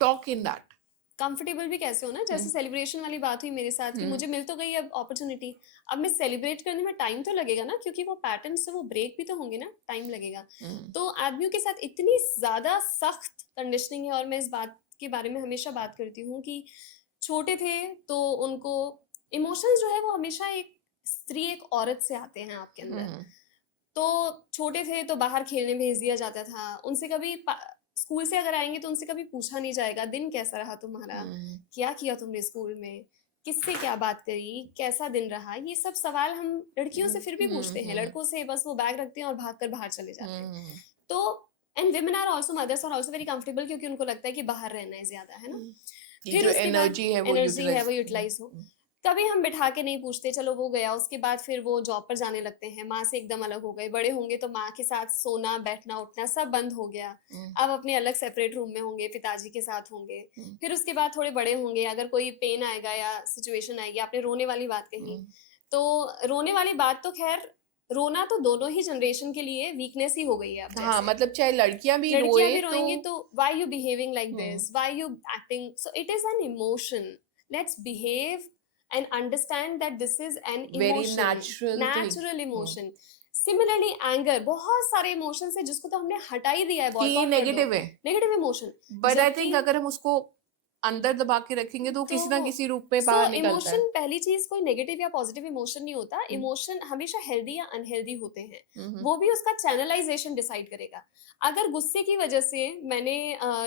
talk in that. Comfortable भी कैसे हो ना, जैसे सेलिब्रेशन वाली बात हुई मेरे साथ कि मुझे मिल तो गई अब अपॉर्चुनिटी, अब मैं सेलिब्रेट करने में टाइम तो लगेगा ना, क्योंकि वो पैटर्न से वो ब्रेक भी तो होंगे ना, टाइम लगेगा। तो आदमियों के साथ इतनी ज्यादा सख्त कंडीशनिंग है, और मैं इस बात के बारे में हमेशा बात करती हूँ कि छोटे थे तो उनको इमोशंस जो है वो हमेशा एक स्त्री, एक औरत से आते हैं आपके अंदर। तो छोटे थे तो बाहर खेलने भेज दिया जाता था, उनसे कभी स्कूल से अगर आएंगे तो उनसे कभी पूछा नहीं जाएगा दिन कैसा रहा तुम्हारा, क्या किया तुमने स्कूल में, किससे क्या बात करी, कैसा दिन रहा। ये सब सवाल हम लड़कियों से फिर भी पूछते हैं, लड़कों से बस वो बैग रखते हैं और भाग कर बाहर चले जाते हैं। तो and women are also, mothers are also very comfortable, क्योंकि उनको लगता है कि बाहर रहना है ज्यादा, है ना। ये फिर जो उसके बाद एनर्जी है वो एनर्जी है यूटिलाइज। वो यूटिलाइज हो, कभी हम बिठा के नहीं पूछते, चलो वो गया, उसके बाद फिर वो जॉब पर जाने लगते हैं, माँ से एकदम अलग हो गए, बड़े होंगे तो माँ के साथ सोना बैठना उठना सब बंद हो गया, अब अपने अलग सेपरेट रूम में होंगे, पिताजी के साथ होंगे। फिर उसके बाद थोड़े बड़े होंगे, अगर कोई पेन आएगा या सिचुएशन आएगी, आपने रोने वाली बात कही, तो रोने वाली बात तो खैर, रोना तो दोनों ही जनरेशन के लिए वीकनेस ही हो गई है अब। हाँ, जैसे मतलब चाहे लड़कियां भी लड़कियां रोए भी तो रोएंगी तो why you behaving like this, why you acting, so it is an emotion, let's behave and understand that this is an very emotion, natural thing natural emotion. Similarly anger, बहुत सारे इमोशंस है जिसको तो हमने हटा ही दिया है, कि बॉयकॉट कर दो, नेगेटिव है, नेगेटिव इमोशन। बट आई जबकि थिंक अगर हम उसको अंदर दबा के रखेंगे तो तो किसी ना किसी रूप में सो बाहर निकलता है। इमोशन पहली चीज कोई नेगेटिव या पॉजिटिव इमोशन नहीं होता, इमोशन हमेशा हेल्दी या अनहेल्दी होते हैं, वो भी उसका चैनलाइजेशन डिसाइड करेगा। अगर गुस्से की वजह से मैंने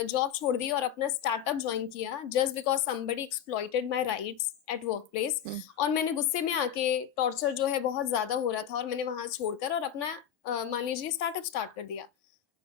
जॉब छोड़ दी और अपना स्टार्टअप ज्वाइन किया just because somebody exploited my rights at work place, और मैंने गुस्से में आके, टॉर्चर जो है बहुत ज्यादा हो रहा था और मैंने वहां छोड़कर और अपना मान लीजिए स्टार्टअप स्टार्ट कर दिया,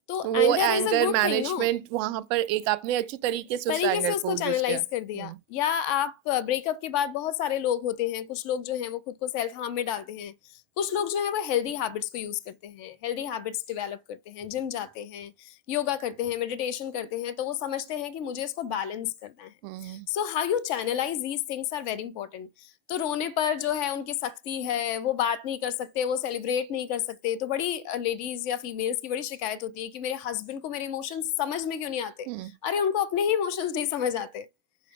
तो तो वो anger is a anger good thing, no? Management वहां पर एक आपने अच्छी तरीके से उस तरीके से एंगर उसको को यूज किया। चैनलाइज कर दिया। या आप ब्रेकअप के बाद बहुत सारे लोग होते हैं, कुछ लोग जो हैं वो खुद को सेल्फ हार्म में डालते हैं, कुछ लोग जो है वो हेल्दी हैबिट्स को यूज करते हैं, हेल्दी हैबिट्स डेवलप करते हैं, जिम जाते हैं, योगा करते हैं, मेडिटेशन करते हैं, तो वो समझते हैं कि मुझे इसको बैलेंस करना है। Hmm. So how you channelise these things are very important. तो रोने पर जो है उनकी सख्ती है, वो बात नहीं कर सकते, वो सेलिब्रेट नहीं कर सकते, तो बड़ी लेडीज या फीमेल्स की बड़ी शिकायत होती है कि मेरे हस्बैंड को मेरे इमोशंस समझ में क्यों नहीं आते। हम्म। अरे उनको अपने ही इमोशंस नहीं समझ आते,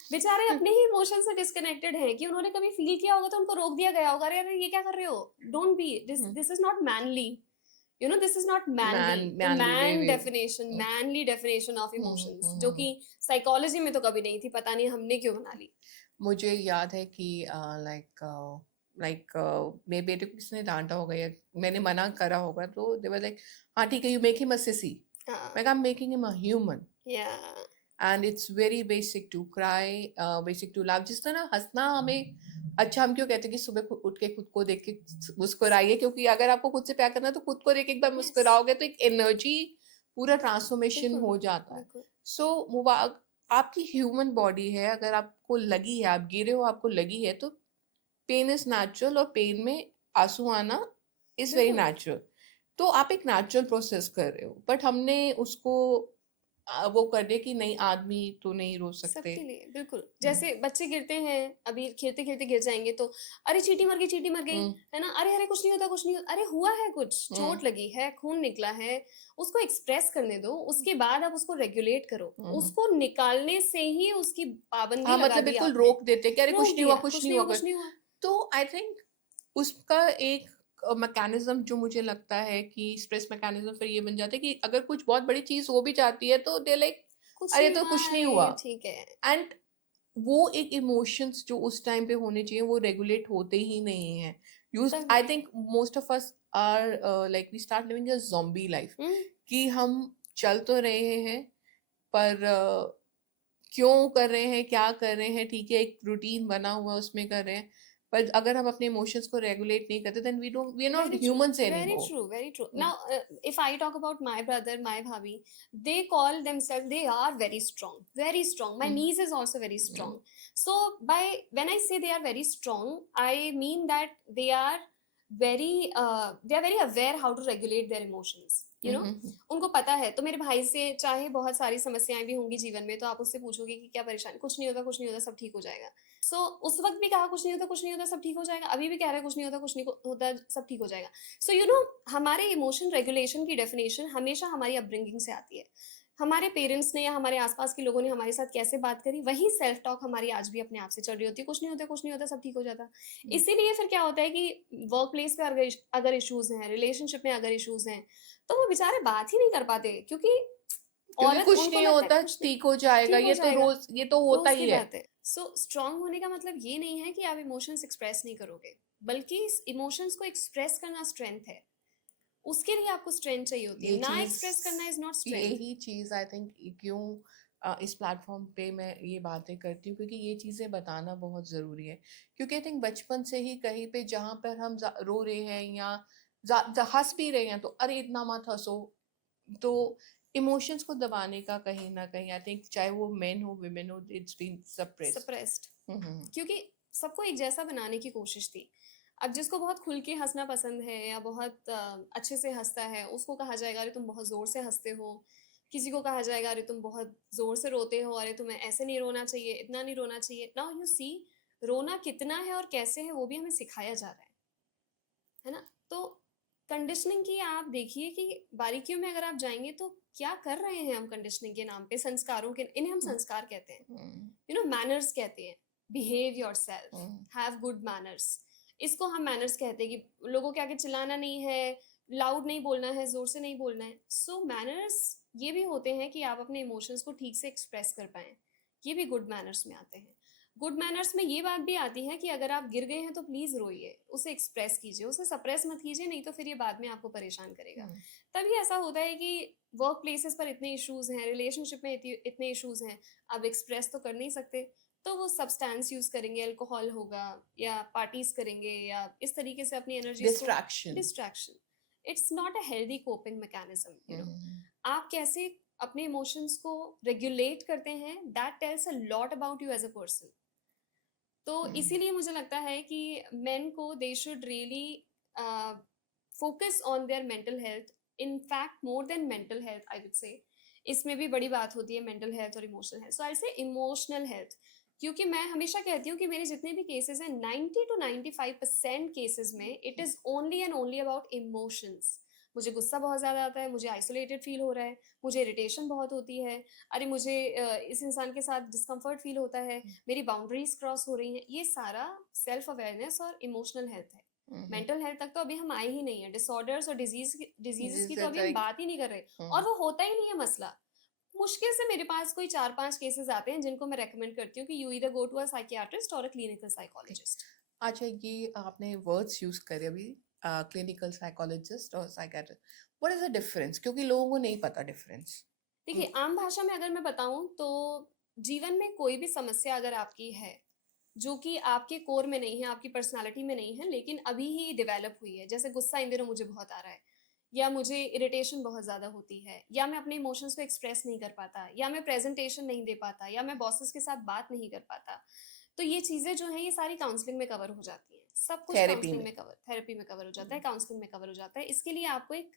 बेचारे अपने ही इमोशन से डिस्कनेक्टेड हैं कि उन्होंने कभी फील किया होगा तो उनको रोक दिया गया होगा, अरे अरे ये क्या कर रहे हो, don't be this, this is not manly, you know, this is not manly. तो manly behaviour. Manly definition of emotions जो कि साइकोलॉजी में तो कभी नहीं थी, पता नहीं हमने क्यों बना ली। मुझे याद है कि लाइक मेरे बेटे को किसी ने डांटा होगा या मैंने मना करा होगा, तो दे वर लाइक, हाँ ठीक है, you make him a sissy. हाँ, मैं मेकिंग हिम अ ह्यूमन या and it's very basic to cry, basic to laugh. जिस तरह हंसना हमें अच्छा, हम क्यों कहते हैं कि सुबह उठ के खुद को देख के मुस्कुराइए, क्योंकि अगर आपको खुद से प्यार करना है तो खुद को देख के एक बार यस, मुस्कुराओगे तो एक एनर्जी, पूरा ट्रांसफॉर्मेशन बिल्कुल हो जाता है। बिल्कुल। सो आपकी ह्यूमन बॉडी है, अगर आपको लगी है, आप गिरे हो, आपको लगी है, तो पेन इज नेचुरल, और पेन में आंसू आना इज वेरी बिल्कुल नेचुरल। तो आप एक नेचुरल प्रोसेस कर रहे हो, बट हमने उसको वो कर दिया कि नहीं, आदमी तो नहीं रो सकते। सबके लिए बिल्कुल। हम्म। जैसे बच्चे गिरते हैं, अभी खेलते खेलते गिर जाएंगे तो अरे चींटी मर गई, चींटी मर गई, हम्म। है ना, अरे अरे कुछ नहीं होता, कुछ नहीं होता, अरे हुआ है कुछ, हम्म। चोट लगी है, खून निकला है, उसको एक्सप्रेस करने दो, उसके बाद आप उसको रेगुलेट करो। हम्म। उसको निकालने से ही उसकी पाबंदी हाँ, लगा मतलब दी बिल्कुल आपने, रोक देते कि अरे कुछ रोक नहीं हुआ, दिया, कुछ कुछ नहीं नहीं हुआ हुआ, कर। कुछ नहीं हुआ। तो आई थिंक उसका एक मैकेनिज्म जो मुझे लगता है कि स्ट्रेस मैकेनिज्म फिर ये बन जाता है कि अगर कुछ बहुत बड़ी चीज हो भी जाती है तो दे लाइक, कुछ अरे नहीं तो हुआ, कुछ नहीं हुआ। अरे ठीक है। एंड वो एक इमोशंस जो उस टाइम पे होने चाहिए वो रेगुलेट होते ही नहीं है। यूज तभी I think most of us are like we start living a zombie life, hmm, कि हम चल तो रहे हैं पर क्यों कर रहे हैं, क्या कर रहे हैं, ठीक है एक रूटीन बना हुआ है, उसमें कर रहे हैं, पर अगर हम अपने इमोशंस को रेगुलेट नहीं करते then we are not very true, humans very anymore. true, very true. Now, if I talk about my brother, my bhabhi, they call themselves, they are very strong, very strong. My niece is also very strong. So by when I say they are very strong, I mean that they are very aware how to regulate their emotions, you know. उनको पता है। तो मेरे भाई से चाहे बहुत सारी समस्याएं भी होंगी जीवन में, तो आप उससे पूछोगे कि क्या परेशानी, कुछ नहीं होता, कुछ नहीं होता, सब ठीक हो जाएगा। सो उस वक्त भी कहा कुछ नहीं होता, कुछ नहीं होता, सब ठीक हो जाएगा, अभी भी कह रहा है कुछ नहीं होता, कुछ नहीं होता, सब ठीक हो जाएगा। सो यू नो, हमारे इमोशन रेगुलेशन की डेफिनेशन हमेशा हमारी अपब्रिंगिंग से आती है। हमारे पेरेंट्स ने या हमारे आसपास के लोगों ने हमारे साथ कैसे बात करी, वही सेल्फ टॉक हमारी आज भी अपने आप से चल रही होती है, कुछ नहीं होता, कुछ नहीं होता, सब ठीक हो जाता। इसीलिए फिर क्या होता है कि वर्क प्लेस पे अगर इश्यूज हैं, रिलेशनशिप में अगर इश्यूज हैं, तो वो बेचारे बात ही नहीं कर पाते, क्योंकि क्योंकि औरत, कुछ उनको नहीं लगता है होता, कुछ नहीं, ठीक हो जाएगा, ठीक हो ये तो जाएगा, रोज, ये तो होता रोज की ही है। बात है। सो स्ट्रांग होने का मतलब ये नहीं है कि आप इमोशंस एक्सप्रेस नहीं करोगे, बल्कि इमोशंस को एक्सप्रेस करना स्ट्रेंथ है। उसके लिए आपको स्ट्रेंथ चाहिए होती है, ये ना चीज, एक्सप्रेस करना इज नॉट स्ट्रेंथ। यही चीज आई थिंक क्यों इस प्लेटफॉर्म पे मैं ये बातें करती हूँ, क्योंकि ये चीजें बताना बहुत जरूरी है। क्योंकि आई थिंक बचपन से ही कहीं पे जहाँ पर हम रो रहे हैं या हंस भी रहे हैं तो अरे इतना मत हंसो, तो इमोशंस को दबाने का कहीं ना कहीं आई थिंक, चाहे वो मेन हो विमेन हो, इट्स बीन सप्रेस्ड। सप्रेस्ड, क्योंकि सबको एक जैसा बनाने की कोशिश थी। अब जिसको बहुत खुल के हंसना पसंद है या बहुत अच्छे से हंसता है, उसको कहा जाएगा अरे तुम बहुत जोर से हंसते हो। किसी को कहा जाएगा अरे तुम बहुत जोर से रोते हो, अरे तुम्हें ऐसे नहीं रोना चाहिए, इतना नहीं रोना चाहिए। नाउ यू सी, रोना कितना है और कैसे है वो भी हमें सिखाया जा रहा है ना। तो कंडीशनिंग की आप देखिए कि बारीकियों में अगर आप जाएंगे तो क्या कर रहे हैं हम कंडीशनिंग के नाम पे, संस्कारों के, इन्हें हम संस्कार कहते हैं, यू नो, मैनर्स कहते हैं। Behave your self, have good manners, इसको हम मैनर्स कहते हैं कि लोगों के आगे चिल्लाना नहीं है, लाउड नहीं बोलना है, जोर से नहीं बोलना है। सो मैनर्स ये भी होते हैं कि आप अपने इमोशंस को ठीक से एक्सप्रेस कर पाएं, ये भी गुड मैनर्स में आते हैं। गुड मैनर्स में ये बात भी आती है कि अगर आप गिर गए हैं तो प्लीज रोइए, उसे एक्सप्रेस कीजिए, उसे सप्रेस मत कीजिए, नहीं तो फिर ये बाद में आपको परेशान करेगा। तभी ऐसा होता है कि वर्क प्लेसेस पर इतने इश्यूज हैं, रिलेशनशिप में इतने इश्यूज हैं, आप एक्सप्रेस तो कर नहीं सकते, तो वो सब्सटेंस यूज करेंगे, अल्कोहल होगा या पार्टीज करेंगे या इस तरीके से अपनी एनर्जीज को, distraction. Distraction. It's not a healthy coping mechanism, you know. आप कैसे अपने इमोशंस को रेगुलेट करते हैं, that tells a lot about you as a person. तो हम्म इसीलिए मुझे लगता है कि मेन को they should really focus on their mental health, in fact more than mental health I would say. इसमें भी बड़ी बात होती है मेंटल हेल्थ और इमोशनल हेल्थ, सो आई से इमोशनल हेल्थ। क्योंकि मैं हमेशा कहती हूँ कि मेरे जितने भी केसेस हैं 90 to 95% केसेस में it is only and only about emotions. मुझे गुस्सा बहुत ज़्यादा आता है, मुझे आइसोलेटेड फील हो रहा है, मुझे इरिटेशन बहुत होती है, अरे मुझे इस इंसान के साथ डिस्कम्फर्ट फील होता है, मेरी बाउंड्रीज क्रॉस हो रही हैं। ये सारा सेल्फ अवेयरनेस और इमोशनल हेल्थ है। हम्म मेंटल हेल्थ तक तो अभी हम आए ही नहीं है, डिसऑर्डर्स और डिजीजेस की This तो is अभी हम like बात ही नहीं कर रहे, और हम्म वो होता ही नहीं है मसला। मुश्किल से मेरे पास कोई 4-5 केसेस आते हैं जिनको मैं रेकमेंड करती हूँ कि you either go to a psychiatrist और अ क्लिनिकल साइकोलॉजिस्ट। अच्छा, ये आपने वर्ड्स यूज करे अभी, क्लिनिकल साइकोलॉजिस्ट और psychiatrist, what is the difference, क्योंकि लोगों को नहीं पता डिफरेंस। देखिए, आम भाषा में अगर मैं बताऊं तो जीवन में कोई भी समस्या अगर आपकी है जो कि आपके कोर में नहीं है, आपकी पर्सनालिटी में नहीं है, लेकिन अभी ही डेवलप हुई है, जैसे गुस्सा इन दिनों मुझे बहुत आ रहा है, या मुझे इरिटेशन बहुत ज़्यादा होती है, या मैं अपने इमोशंस को एक्सप्रेस नहीं कर पाता, या मैं प्रेजेंटेशन नहीं दे पाता, या मैं बॉसेस के साथ बात नहीं कर पाता, तो ये चीज़ें जो हैं ये सारी काउंसलिंग में कवर हो जाती हैं। सब कुछ थेरेपी काउंसलिंग में। में कवर, थेरेपी में कवर हो जाता है, काउंसलिंग में कवर हो जाता है। इसके लिए आपको एक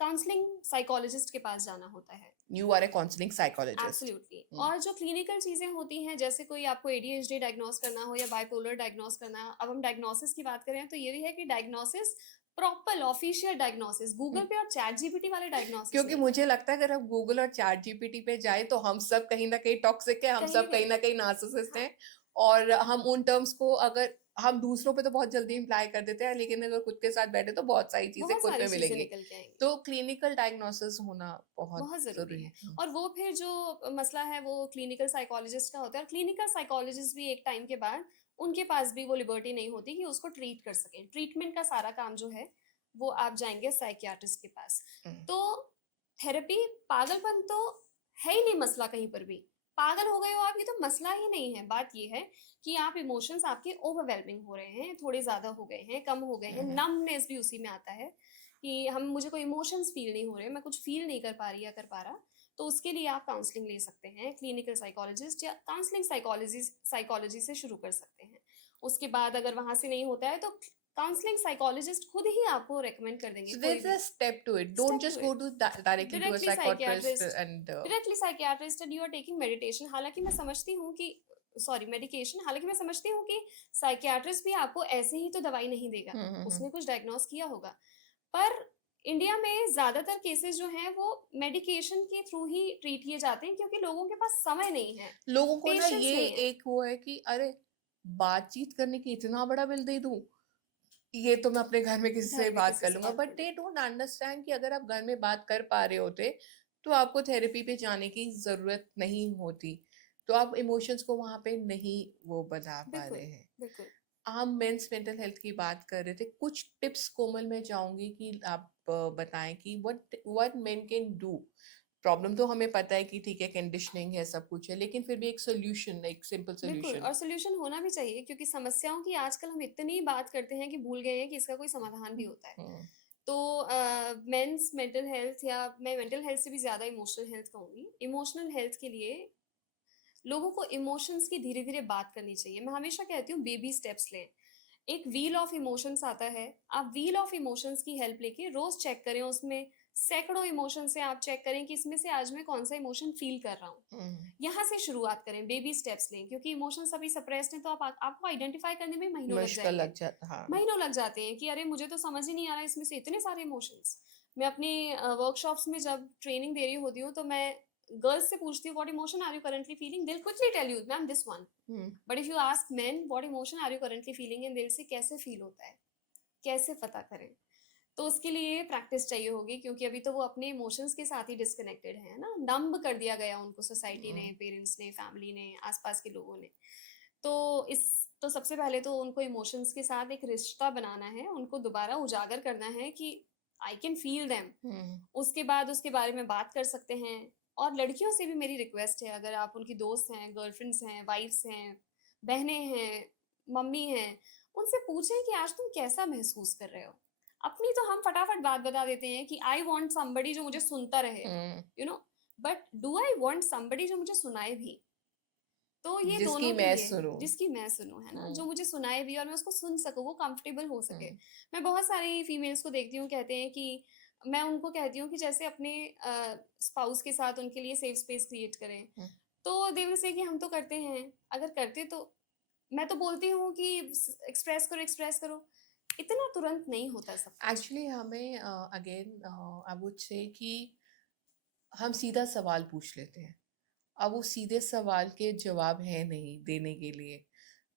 काउंसलिंग साइकोलॉजिस्ट के पास जाना होता है। You are a counselling psychologist. Absolutely. और जो क्लिनिकल चीज़ें होती हैं, जैसे कोई आपको एडीएचडी डायग्नोस करना हो या बाइपोलर डायग्नोस करना हो, अब हम डायग्नोसिस की बात करें तो ये भी है कि diagnosis proper official diagnosis Google पे और चैट जीपीटी वाले डायग्नोसिस क्योंकि नहीं है। मुझे लगता है अगर हम गूगल और चैट जीपीटी पे जाए तो हम सब कहीं ना कहीं टॉक्सिक है, हम कहीं ना सब कहीं। कहीं ना कहीं नार्सिसिस्ट हाँ, हैं। और हम उन टर्म्स को अगर हम दूसरों पे तो बहुत जल्दी इम्प्लाई कर देते हैं, लेकिन अगर खुद के साथ बैठे तो बहुत सारी चीजें बहुत खुद सारी में चीज़ें मिलेंगी। निकल के आएंगी। तो क्लिनिकल डायग्नोसिस होना बहुत बहुत ज़रूरी जरूरी है। है। और वो फिर जो मसला है वो क्लिनिकल साइकोलॉजिस्ट का होता है, और क्लिनिकल साइकोलॉजिस्ट भी एक टाइम के बाद उनके पास भी वो लिबर्टी नहीं होती कि उसको ट्रीट कर सकें। ट्रीटमेंट का सारा काम जो है वो आप जाएंगे साइकियाट्रिस्ट के पास। हम्म, तो थेरेपी, पागलपन तो है ही नहीं मसला कहीं पर भी। पागल हो गए हो आप, ये तो मसला ही नहीं है। बात ये है कि आप इमोशंस आपके ओवरवेलमिंग हो रहे हैं, थोड़े ज़्यादा हो गए हैं, कम हो गए हैं, हम्म। नमनेस भी उसी में आता है कि हम मुझे कोई इमोशंस फील नहीं हो रहे, मैं कुछ फील नहीं कर पा रही या कर पा रहा। तो उसके लिए आप काउंसलिंग ले सकते हैं, क्लिनिकल साइकोलॉजिस्ट या काउंसलिंग साइकोलॉजी से शुरू कर सकते हैं। उसके बाद अगर वहाँ से नहीं होता है तो काउंसलिंग साइकोलॉजिस्ट खुद ही आपको रेकमेंड कर देंगे So कोई there's भी। a step to it. Don't step to just go it, to directly to a directly psychiatrist psychiatrist, and directly psychiatrist and you are taking meditation. हालांकि मैं समझती हूँ कि सॉरी मेडिकेशन, हालांकि मैं समझती हूँ कि साइकियाट्रिस्ट भी आपको ऐसे ही तो दवाई नहीं देगा, हम्म। उसने कुछ डायग्नोस किया होगा। पर इंडिया में ज़्यादातर केसेस जो हैं वो मेडिकेशन के थ्रू ही ट्रीट किए जाते हैं, क्योंकि लोगों के पास समय नहीं है, लोगों को ना पेशेंस ये नहीं है। एक वो है कि अरे बातचीत करने की इतना बड़ा बिल दे दूं, ये तो मैं अपने घर में किसी से घर में बात किसी कर से लूंगा। बात बट कर दे लो। डोंट अंडरस्टैंड कि अगर आप घर में बात कर पा रहे होते तो आपको थेरेपी पे जाने की जरूरत नहीं होती। तो आप इमोशंस को वहां पे नहीं वो बता पा बिल्कुल, रहे हैं। बिल्कुल। हम मेंस मेंटल हेल्थ की बात कर रहे थे, कुछ टिप्स कोमल मैं चाहूंगी कि आप बताएं कि what main can do. Problem तो हमें पता है कि ठीक है, कंडीशनिंग है, सब कुछ है, लेकिन फिर भी एक सोल्यूशन, एक सिंपल बिल्कुल, सोल्यूशन। और सॉल्यूशन होना भी चाहिए, क्योंकि समस्याओं की आजकल हम इतनी बात करते हैं कि भूल गए हैं कि इसका कोई समाधान भी होता है। हम्म तो मेंस मेंटल हेल्थ, या मैं मेंटल हेल्थ से भी ज़्यादा इमोशनल हेल्थ कहूँगी। इमोशनल हेल्थ के लिए लोगों को इमोशंस की धीरे-धीरे बात करनी चाहिए। मैं हमेशा कहती हूँ बेबी स्टेप्स लें। एक व्हील ऑफ इमोशंस आता है, आप व्हील ऑफ इमोशंस की हेल्प लेके रोज़ चेक करें, उसमें सैकड़ों इमोशंस से आप चेक करें कि इसमें से आज मैं कौन-सा इमोशन फ़ील कर रहा हूँ। हम्म। यहाँ से शुरुआत करें, बेबी स्टेप्स लें, क्योंकि इमोशंस अभी सप्रेस्ड हैं तो आपको आइडेंटिफ़ाई करने में महीनों लग मुश्किल जाएँगे। लग जाता, हाँ। महीनों लग जाते हैं कि अरे मुझे तो समझ ही नहीं आ रहा है इसमें से इतने सारे इमोशंस। मैं अपनी वर्कशॉप्स में जब ट्रेनिंग दे रही होती हूँ तो मैं गर्ल्स से पूछती हूँ what emotion are you currently feeling, they will quickly tell you ma'am this one. Hmm but if you ask men what emotion are you currently feeling, and दिल से कैसे फील होता है, कैसे पता करें। तो उसके लिए प्रैक्टिस चाहिए होगी, क्योंकि अभी तो वो अपने इमोशंस के साथ ही डिस्कनेक्टेड है ना, नंब कर दिया गया उनको सोसाइटी ने, हम्म पेरेंट्स ने, फैमिली ने, आसपास के लोगों ने। तो इस तो सबसे पहले तो उनको इमोशंस के साथ एक रिश्ता बनाना है, उनको दोबारा उजागर करना है कि आई कैन फील देम। हम्म उसके बाद उसके बारे में बात कर सकते हैं। और लड़कियों से भी मेरी रिक्वेस्ट है, अगर आप उनकी दोस्त हैं, गर्लफ्रेंड्स हैं, वाइफ्स हैं, बहनें हैं, मम्मी हैं, उनसे पूछें कि आज तुम कैसा महसूस कर रहे हो। अपनी तो हम फटाफट बात बता देते हैं कि आई वांट समबडी जो मुझे सुनता रहे, hmm, you know, but do I want somebody जो मुझे सुनाए भी? तो ये जिसकी दोनों के मैं लिए है, सुनूं। जिसकी मैं सुनूं, है ना, हम्म, जो मुझे सुनाए भी और मैं उसको सुन सकूं, वो कंफर्टेबल हो सके। हम्म, मैं बहुत सारी फीमेल्स को देखती हूँ, कहते हैं कि मैं उनको कहती हूँ कि जैसे अपने स्पाउस के साथ उनके लिए सेफ स्पेस क्रिएट करें, हम्म। तो दे विल से कि हम तो करते हैं, अगर करते तो मैं तो बोलती हूँ कि एक्सप्रेस करो, एक्सप्रेस करो। इतना तुरंत नहीं होता सब कुछ। एक्चुअली हमें अगेन आई वुड से कि हम सीधा सवाल पूछ लेते हैं। अब वो सीधे सवाल के जवाब है नहीं देने के लिए,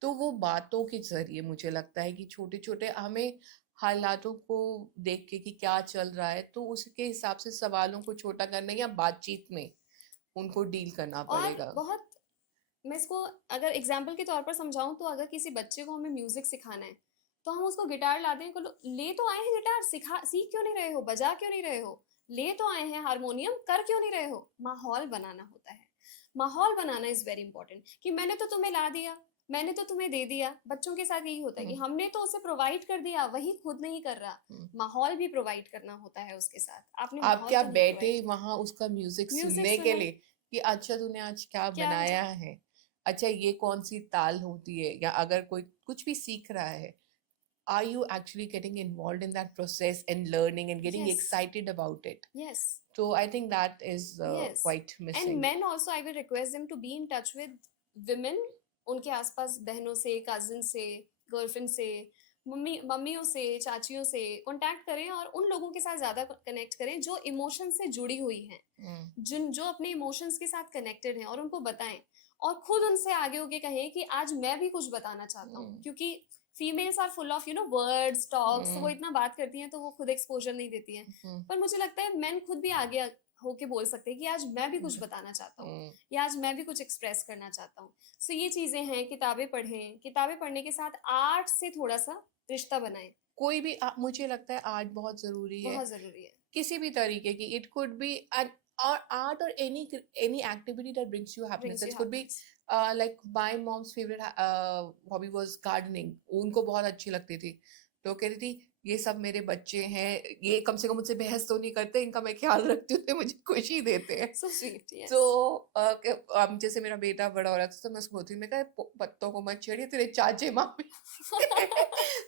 तो वो बातों के जरिए मुझे लगता है कि छोटे छोटे हमें हालातों को देख के कि क्या चल रहा है, तो उसके हिसाब से सवालों को छोटा करना या बातचीत में उनको डील करना और पड़ेगा। बहुत, मैं इसको अगर एग्जाम्पल के तौर पर समझाऊं, तो अगर किसी बच्चे को हमें म्यूजिक सिखाना है, तो हम उसको गिटार ला दें, बोलो ले तो आए हैं गिटार, सिखा सीख क्यों नहीं रहे हो, बजा क्यों नहीं रहे हो? ले तो आए हैं हारमोनियम, कर क्यों नहीं रहे हो? माहौल बनाना होता है। माहौल बनाना इज वेरी इंपॉर्टेंट, कि मैंने तो तुम्हें ला दिया, मैंने तो तुम्हें दे दिया। बच्चों के साथ यही होता है कि हम्म, हमने तो उसे प्रोवाइड कर दिया, वही खुद नहीं कर रहा। हम्म। माहौल भी प्रोवाइड करना होता है उसके साथ, आपने आप माहौल क्या तो नहीं बैठे प्रोवाइड किया। वहां उसका म्यूजिक म्यूजिक सुनने के सुना, लिए कि अच्छा तूने आज क्या क्या बजा, बनाया है, अच्छा ये कौन सी ताल होती है, या अगर कोई कुछ भी सीख रहा है, are you actually getting involved in that process and learning and getting yes, excited about it? Yes, So I think that is yes. quite and missing. Men also I will request them to be in touch with women, उनके आसपास बहनों से, कजिन से, गर्लफ्रेंड से, मम्मियों से, चाचियों से कांटेक्ट करें, और उन लोगों के साथ ज़्यादा कनेक्ट करें जो इमोशन से जुड़ी हुई हैं, Mm, जिन जो अपने इमोशंस के साथ कनेक्टेड हैं, और उनको बताएं, और खुद उनसे आगे होके कहें कि आज मैं भी कुछ बताना चाहता हूँ। mm, क्योंकि females are full of words, talks, वो mm, इतना बात करती हैं, तो वो खुद एक्सपोजर नहीं देती हैं। mm, पर मुझे लगता है मेन खुद भी आगे होके बोल सकते हैं कि आज मैं भी कुछ mm, बताना चाहता हूँ, mm. या आज मैं भी कुछ एक्सप्रेस करना चाहता हूँ। सो ये चीजें हैं, किताबें पढ़ें, किताबें पढ़ने के साथ आर्ट से थोड़ा सा रिश्ता बनाएं, कोई भी मुझे लगता है आर्ट बहुत जरूरी है, बहुत जरूरी है। किसी भी तरीके की। It could be an art or any activity that brings you happiness. Brings you It could be happiness. like my mom's favorite hobby was gardening. उनको बहुत अच्छी लगती थी, तो कहती थी ये सब मेरे बच्चे हैं, ये कम से कम मुझसे बहस तो नहीं करते, इनका मैं ख्याल रखती हूँ, तो मुझे खुशी देते हैं। सो स्वीट, तो यस। जैसे मेरा बेटा बड़ा हो रहा था, तो मैं उसको बोलती हूँ, मैं कहा पत्तों को मत छेड़िए, तेरे चाचे मामे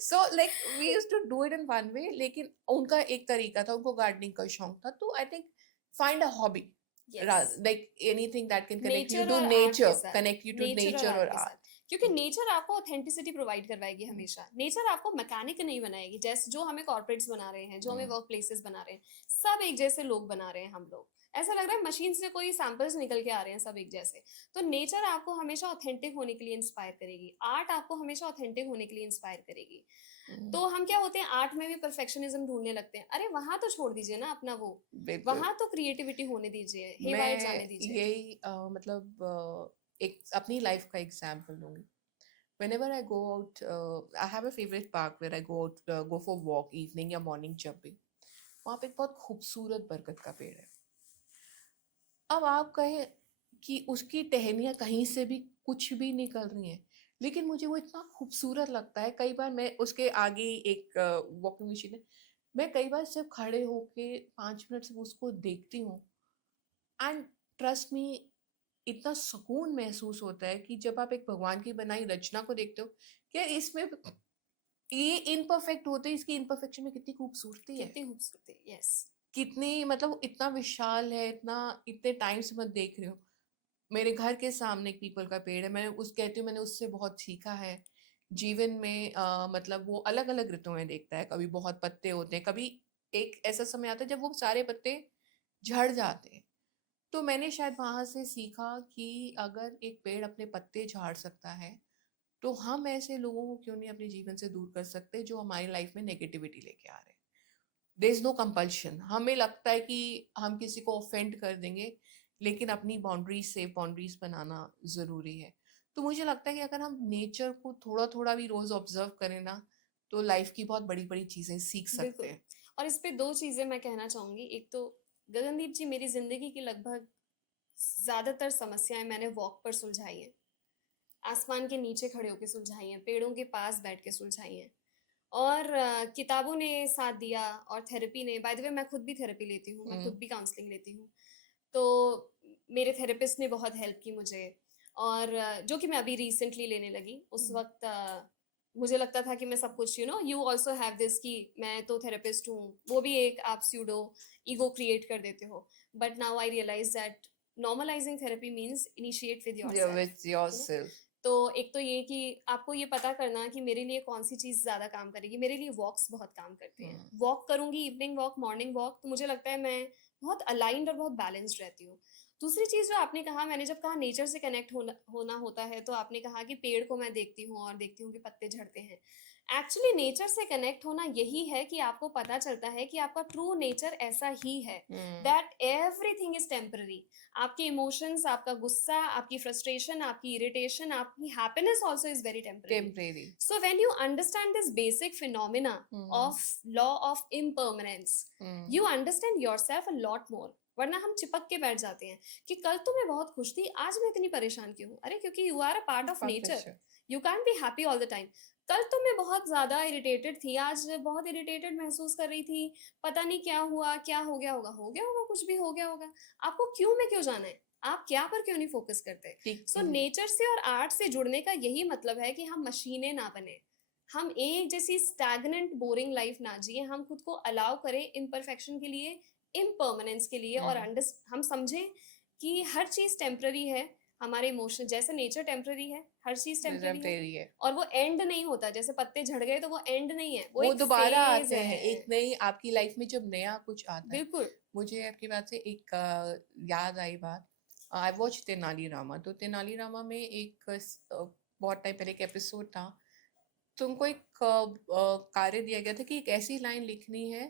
so like we used to do it in one way, लेकिन उनका एक तरीका था, उनको गार्डनिंग का शौक था। तो I think find a hobby, yes, like anything that can connect you nature to और आर्ट nature, के साथ, connect you to नेचर और nature or आर्ट के साथ, art. क्योंकि नेचर आपको ऑथेंटिसिटी प्रोवाइड करवाएगी हमेशा। नेचर आपको मैकेनिक नहीं बनाएगी, जैसे जो हमें कॉर्पोरेट्स बना रहे हैं, जो हमें Mm, वर्क प्लेसेस बना रहे हैं, सब एक जैसे लोग बना रहे हैं हम लोग। ऐसा लग रहा है मशीन से कोई सैंपल्स निकल के आ रहे हैं, सब एक जैसे। तो नेचर आपको हमेशा ऑथेंटिक होने के लिए इंस्पायर करेगी, आर्ट आपको हमेशा ऑथेंटिक होने के लिए इंस्पायर करेगी। mm, तो हम क्या होते हैं, आर्ट में भी परफेक्शनिज्म ढूंढने लगते हैं। अरे वहां तो छोड़ दीजिए ना अपना वो, बिल्कुल। वहां तो क्रिएटिविटी होने दीजिए, हेवायर मैं जाने दीजिए। यही मतलब एक अपनी लाइफ का एग्जांपल लूंगी। Whenever I go out, I have a favorite park where I go out, go for walk evening या morning जब भी, वहाँ पे एक बहुत खूबसूरत बरगद का पेड़ है। अब आप कहें कि उसकी टहनियाँ कहीं से भी कुछ भी निकल रही हैं, लेकिन मुझे वो इतना खूबसूरत लगता है। कई बार मैं उसके आगे एक वॉकिंग मशीन है, मैं कई बार सिर्फ खड़े होके 5 मिनट से उसको देखती हूँ, एंड ट्रस्ट मी, इतना सुकून महसूस होता है कि जब आप एक भगवान की बनाई रचना को देखते हो, क्या इसमें ये इम्परफेक्ट होते हैं, इसकी इम्परफेक्शन में कितनी खूबसूरती है, कितनी खूबसूरती, यस। कितनी मतलब इतना विशाल है, इतना इतने टाइम से मैं देख रही हूँ। मेरे घर के सामने एक पीपल का पेड़ है, मैंने उस कहती हूँ मैंने उससे बहुत सीखा है जीवन में। मतलब वो अलग अलग ऋतु में देखता है, कभी बहुत पत्ते होते हैं, कभी एक ऐसा समय आता है जब वो सारे पत्ते झड़ जाते हैं। तो मैंने शायद वहां से सीखा कि अगर एक पेड़ अपने पत्ते झाड़ सकता है, तो हम ऐसे लोगों को क्यों नहीं अपने जीवन से दूर कर सकते जो हमारी लाइफ में नेगेटिविटी लेके आ रहे हैं। There is no compulsion. हमें लगता है कि हम किसी को ऑफेंड कर देंगे, लेकिन अपनी बाउंड्रीज सेफ बाउंड्रीज बनाना जरूरी है। तो मुझे लगता है कि अगर हम नेचर को थोड़ा थोड़ा भी रोज ऑब्जर्व करें ना, तो लाइफ की बहुत बड़ी बड़ी चीजें सीख सकते बिल्कुल। हैं। और इस पे दो चीजें मैं कहना चाहूंगी। एक तो गगनदीप जी, मेरी जिंदगी की लगभग ज्यादातर समस्याएं मैंने वॉक पर सुलझाई हैं, आसमान के नीचे खड़े होकर सुलझाई हैं, पेड़ों के पास बैठ के सुलझाई हैं। और किताबों ने साथ दिया और थेरेपी ने, बाय द वे मैं खुद भी थेरेपी लेती हूँ, मैं खुद भी काउंसलिंग लेती हूँ। तो मेरे थेरेपिस्ट ने बहुत हेल्प की मुझे, और जो कि मैं अभी रिसेंटली लेने लगी। उस वक्त मुझे लगता था कि मैं सब कुछ यू ऑल्सो हैव दिस, कि मैं तो थेरेपिस्ट हूँ, वो भी एक आप स्यूडो ईगो क्रिएट कर देते हो। But now I realise that normalising therapy means initiate with Yeah, yourself. with yourself. तो एक तो ये कि आपको ये पता करना कि मेरे लिए कौन सी चीज़ ज़्यादा काम करेगी। मेरे लिए वॉक्स बहुत काम करते हैं। वॉक करूँगी, इवनिंग वॉक, मॉर्निंग वॉक, तो मुझे लगता है मैं बहुत अलाइन्ड और बहुत बैलेंस्ड रहती हूँ। दूसरी चीज़ जो आपने कहा, मैंने जब कहा नेचर से कनेक्ट होना होना होता है, तो आपने कहा कि पेड़ को मैं देखती हूँ और देखती हूँ कि पत्ते झड़ते हैं। एक्चुअली नेचर से कनेक्ट होना यही है कि आपको पता चलता है कि आपका ट्रू नेचर ऐसा ही है, दैट एवरीथिंग इज टेम्पररी। आपके इमोशंस, आपका गुस्सा, आपकी फ्रस्ट्रेशन, आपकी इरिटेशन, आपकी happiness also is very temporary. Temporary. So when you understand this basic phenomena of law of impermanence, you understand yourself a lot more. वरना हम चिपक के बैठ जाते हैं कि कल तो मैं बहुत खुश थी, आज मैं इतनी परेशान क्यों हूँ? अरे क्योंकि you are a part of nature, you can be happy all the time. कल तो मैं बहुत ज्यादा इरिटेटेड थी, आज बहुत इरिटेटेड महसूस कर रही थी, पता नहीं क्या हुआ, क्या हो गया होगा, कुछ भी हो गया होगा। आपको क्यों में क्यों जाना है? आप क्या पर क्यों नहीं फोकस करते? सो नेचर से और आर्ट से जुड़ने का यही मतलब है कि हम मशीनें ना बने, हम एक जैसी स्टैग्नेंट बोरिंग लाइफ ना जिए, हम खुद को अलाउ करें इम्परफेक्शन के लिए, इम्पर्मानेंस के लिए, और हम समझें कि हर चीज टेम्पररी है। हमारे इमोशन जैसे नेचर टेम्पररी है, हर चीज टेम्पररी है, और वो एंड नहीं होता। जैसे पत्ते झड़ गए तो वो एंड नहीं है, वो एक दोबारा फेज आते हैं। है। एक नई आपकी लाइफ में जब नया कुछ आता है। बिल्कुल। मुझे आपकी बात से एक याद आई बात। I watch Tenali Rama. तो तेनाली रामा में एक बहुत टाइम पहले एक एपिसोड था। तुमको एक कार्य दिया गया था कि एक ऐसी लाइन लिखनी है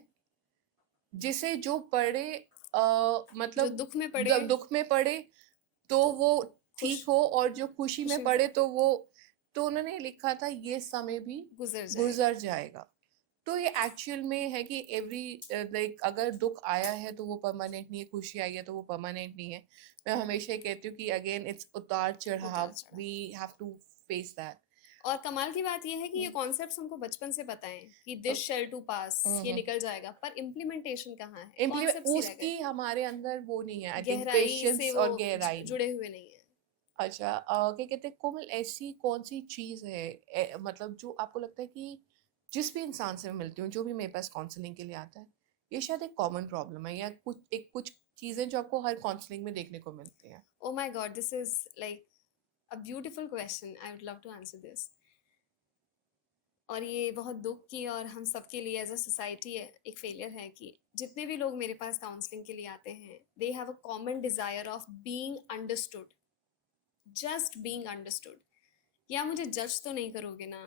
जिसे जो पढ़े जो मतलब दुख में पड़े, दुख में पढ़े तो वो ठीक हो, और जो खुशी में पढ़े तो वो, तो उन्होंने लिखा था ये समय भी गुजर जाएगा। तो ये एक्चुअल में है कि एवरी लाइक अगर दुख आया है तो वो परमानेंट नहीं है, खुशी आई है तो वो परमानेंट नहीं है। मैं हमेशा कहती हूँ कि अगेन इट्स उतार चढ़ाव, we have to face that. और कमाल की बात यह है कि ये कॉन्सेप्ट्स हमको बचपन से पता है कि दिस शेल टू पास, ये निकल जाएगा, पर इम्प्लीमेंटेशन कहाँ है? उसकी हमारे अंदर वो नहीं है, आई थिंक गहराई पेशेंस से और वो गहराई जुड़े हुए नहीं है। अच्छा क्या कहते हैं कोमल, ऐसी कौन सी चीज है मतलब जो आपको लगता है कि जिस भी इंसान से मैं मिलती हूँ, जो भी मेरे पास काउंसलिंग के लिए आता है, ये शायद एक कॉमन प्रॉब्लम है, या कुछ चीजें जो आपको हर काउंसलिंग में देखने को मिलती हैं? Oh my God, this is like a beautiful question. I would love to answer this. और ये बहुत दुख की और हम सबके लिए एज अ सोसाइटी एक फेलियर है कि जितने भी लोग मेरे पास काउंसलिंग के लिए आते हैं, they have a common desire of being understood, just being understood. क्या मुझे जज तो नहीं करोगे ना?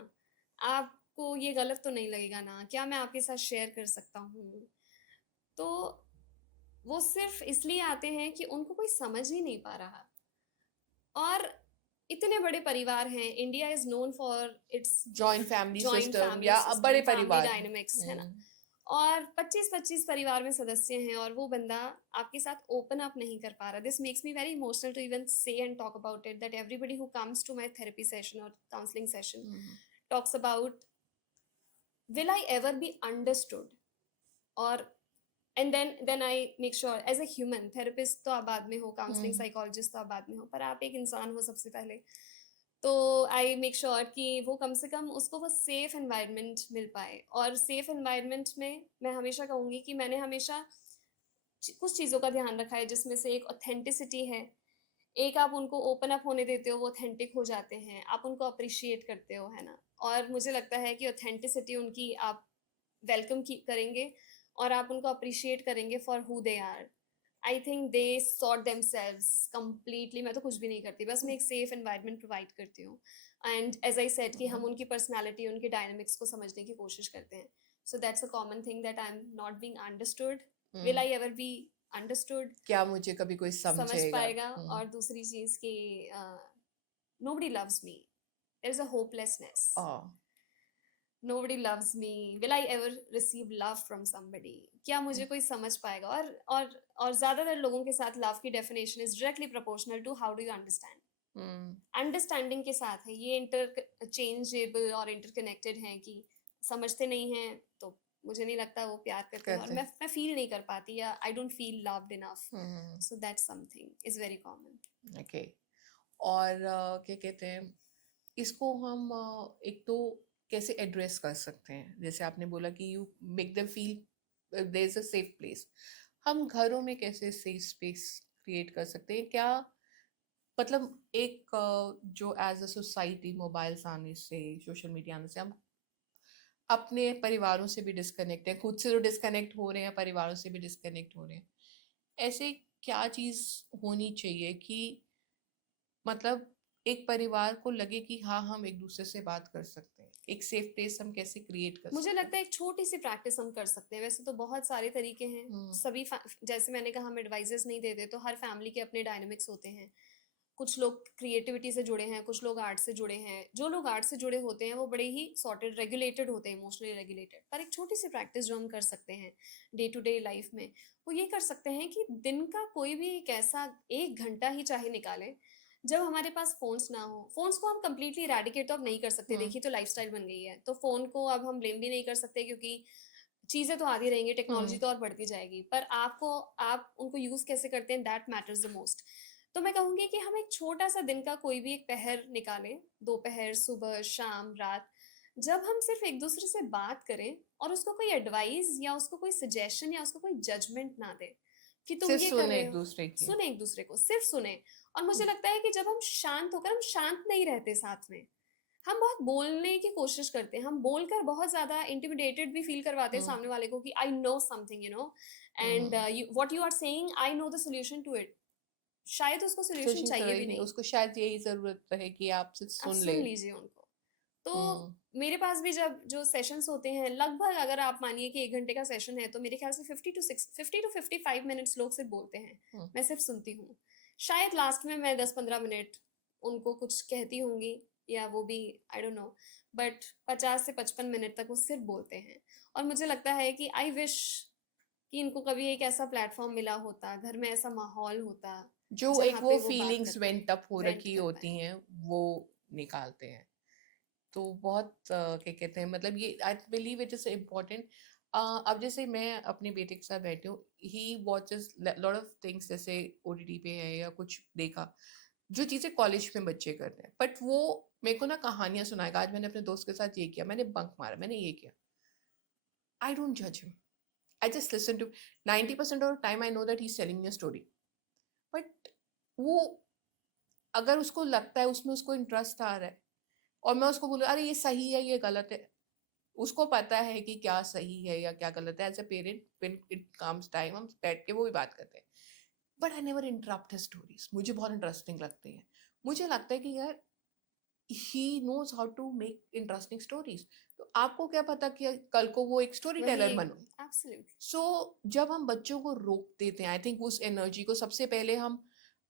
आपको ये गलत तो नहीं लगेगा ना? क्या मैं आपके साथ शेयर कर सकता हूँ? तो वो सिर्फ इसलिए आते हैं कि उनको कोई समझ ही नहीं पा रहा। और इतने बड़े परिवार हैं, India is known for its joint family joint system family या सिस्टम, बड़े फैमिली परिवार। डायनेमिक्स है ना। और 25-25 परिवार में सदस्य हैं और वो बंदा आपके साथ ओपन अप नहीं कर पा रहा। This makes me very emotional to even say and talk about it, that everybody who comes to my therapy session और counselling session talks about will I ever be understood, or and then I make sure as a human therapist तो आप बाद में हो, काउंसलिंग साइकोलॉजिस्ट तो आप बाद में हो, पर आप एक इंसान हो सबसे पहले। तो आई मेक श्योर कि वो कम से कम उसको वो सेफ एनवायरनमेंट मिल पाए। और सेफ एनवायरनमेंट में मैं हमेशा कहूँगी कि मैंने हमेशा कुछ चीज़ों का ध्यान रखा है, जिसमें से एक ऑथेंटिसिटी है। एक आप उनको ओपन अप होने देते हो, वो ऑथेंटिक हो जाते हैं, आप उनको अप्रिशिएट करते हो, है ना। और मुझे लगता है कि ऑथेंटिसिटी उनकी आप वेलकम करेंगे और आप उनको अप्रिशिएट करेंगे for who they are. I think they sort themselves completely. मैं तो कुछ भी नहीं करती, बस मैं एक सेफ एनवायरनमेंट प्रोवाइड करती हूँ। एंड एज आई सेड कि हम उनकी पर्सनालिटी, उनके डायनामिक्स को समझने की कोशिश करते हैं। So that's a common thing, that I am not being understood. Will I ever be understood? क्या मुझे कभी कोई समझ समझेगा? पाएगा? और दूसरी चीज कि nobody loves me, there is a hopelessness. Nobody loves me, will I ever receive love from somebody? क्या मुझे कोई समझ पाएगा? और ज्यादातर लोगों के साथ लव की definition is directly proportional to how do you understand. Understanding के साथ है, ये इंटरचेंजेबल और इंटरकनेक्टेड है कि समझते नहीं हैं तो मुझे नहीं लगता वो प्यार करते हैं, और करते हैं। मैं फील नहीं कर पाती, या I don't feel loved enough, hmm. So that's something is very common. Okay. और क्या कहते हैं, इसको हम एक तो कैसे एड्रेस कर सकते हैं, जैसे आपने बोला कि you make them feel there is a safe place. हम घरों में कैसे सेफ स्पेस क्रिएट कर सकते हैं, क्या मतलब एक जो एज अ सोसाइटी मोबाइल्स आने से, सोशल मीडिया आने से हम अपने परिवारों से भी डिस्कनेक्ट है, खुद से तो डिस्कनेक्ट हो रहे हैं, परिवारों से भी डिस्कनेक्ट हो रहे हैं। ऐसे क्या चीज होनी चाहिए कि मतलब एक परिवार को लगे कि हाँ हम एक दूसरे से बात कर सकते हैं, एक सेफ प्लेस हम कैसे क्रिएट कर मुझे सकते हैं? लगता है एक छोटी सी प्रैक्टिस हम कर सकते हैं, वैसे तो बहुत सारे तरीके हैं, हम्म। जैसे मैंने कहा हम एडवाइजेस नहीं देते, तो हर फैमिली के अपने डायनामिक्स होते हैं। कुछ लोग क्रिएटिविटी से जुड़े हैं, कुछ लोग आर्ट से जुड़े हैं, जो लोग आर्ट से जुड़े होते हैं वो बड़े ही सॉर्टेड रेगुलेटेड होते हैं, इमोशनली रेगुलेटेड। पर एक छोटी सी प्रैक्टिस जो हम कर सकते हैं डे टू डे लाइफ में, वो ये कर सकते हैं कि दिन का कोई भी एक ऐसा 1 घंटा ही चाहे निकालें जब हमारे पास फोन्स ना हो। फोन्स को हम कंप्लीटली इरेडिकेट तो अब नहीं कर सकते, हम्म। देखिए तो लाइफस्टाइल बन गई है, तो फोन को अब हम ब्लेम भी नहीं कर सकते, क्योंकि चीजें तो आती रहेंगी, टेक्नोलॉजी हम्म। तो और बढ़ती जाएगी, पर आप उनको यूज कैसे करते हैं, दैट मैटर्स द मोस्ट। तो मैं कहूंगी कि हम एक छोटा सा दिन का कोई भी एक पहर निकालें, दोपहर, सुबह, शाम, रात, जब हम सिर्फ एक दूसरे से बात करें, और उसको कोई एडवाइस या उसको कोई सजेशन या उसको कोई जजमेंट ना दे कि तुम सिर्फ ये कर सुने रहे एक हो। दूसरे की। सुने एक दूसरे को, सिर्फ सुने। और मुझे लगता है कि जब हम शांत होकर, हम शांत नहीं रहते साथ में, हम बहुत बोलने की कोशिश करते हैं, हम बोलकर बहुत ज्यादा इंटिमिडेटेड भी फील करवाते हैं हम्म। सामने वाले को कि I know something, and hmm. What you are saying I know the solution to it. शायद उसको सोल्यूशन सोचने तो चाहिए भी ही नहीं, नहीं, उसको शायद यही जरूरत रहे कि आप सिर्फ आप सुन सुन ले। लीजिए उनको। तो हम्म। मेरे पास भी जब जो सेशंस होते हैं, लगभग अगर आप मानिए कि 1 घंटे का सेशन है, तो मेरे ख्याल से 50 to 55 मिनट्स लोग सिर्फ बोलते हैं, हम्म। मैं सिर्फ सुनती हूँ। शायद लास्ट में मैं 10-15 मिनट उनको कुछ कहती होंगी, या वो भी आई डोंट नो, बट 50 से 55 मिनट तक वो सिर्फ बोलते हैं। और मुझे लगता है कि आई विश कि इनको कभी एक ऐसा प्लेटफॉर्म मिला होता, घर में ऐसा माहौल होता जो एक जहाँ वो पे वो बात फीलिंग्स कर पाए, वेंट अप हो वेंट रखी कर होती पाए। हैं वो निकालते हैं। तो बहुत क्या कहते हैं, मतलब ये I believe it is important. अब जैसे मैं अपने बेटे के साथ बैठी हूँ, ही वॉचेस लॉट ऑफ थिंग्स, जैसे ओटीटी पे है या कुछ देखा, जो चीजें कॉलेज में बच्चे करते हैं, बट वो मेरे को ना कहानियां सुनाएगा, आज मैंने अपने दोस्त के साथ ये किया, मैंने बंक मारा, मैंने ये किया। आई डोंट जज him, I just listen to. 90% of time I know that he is telling me a story, but वो अगर उसको लगता है, उसमें उसको इंटरेस्ट आ रहा है, और मैं उसको बोलूँ अरे ये सही है ये गलत है, उसको पता है कि क्या सही है या क्या गलत है। As a parent when it comes time हम बैठ के वो भी बात करते हैं, but I never interrupt his stories. मुझे बहुत इंटरेस्टिंग लगती है, मुझे लगता है कि यार he knows how to make interesting stories. तो आपको क्या पता कि कल को वो एक स्टोरी वही टेलर एक, बनो। एब्सोल्युटली। सो जब हम बच्चों को रोक देते हैं, आई थिंक उस एनर्जी को सबसे पहले हम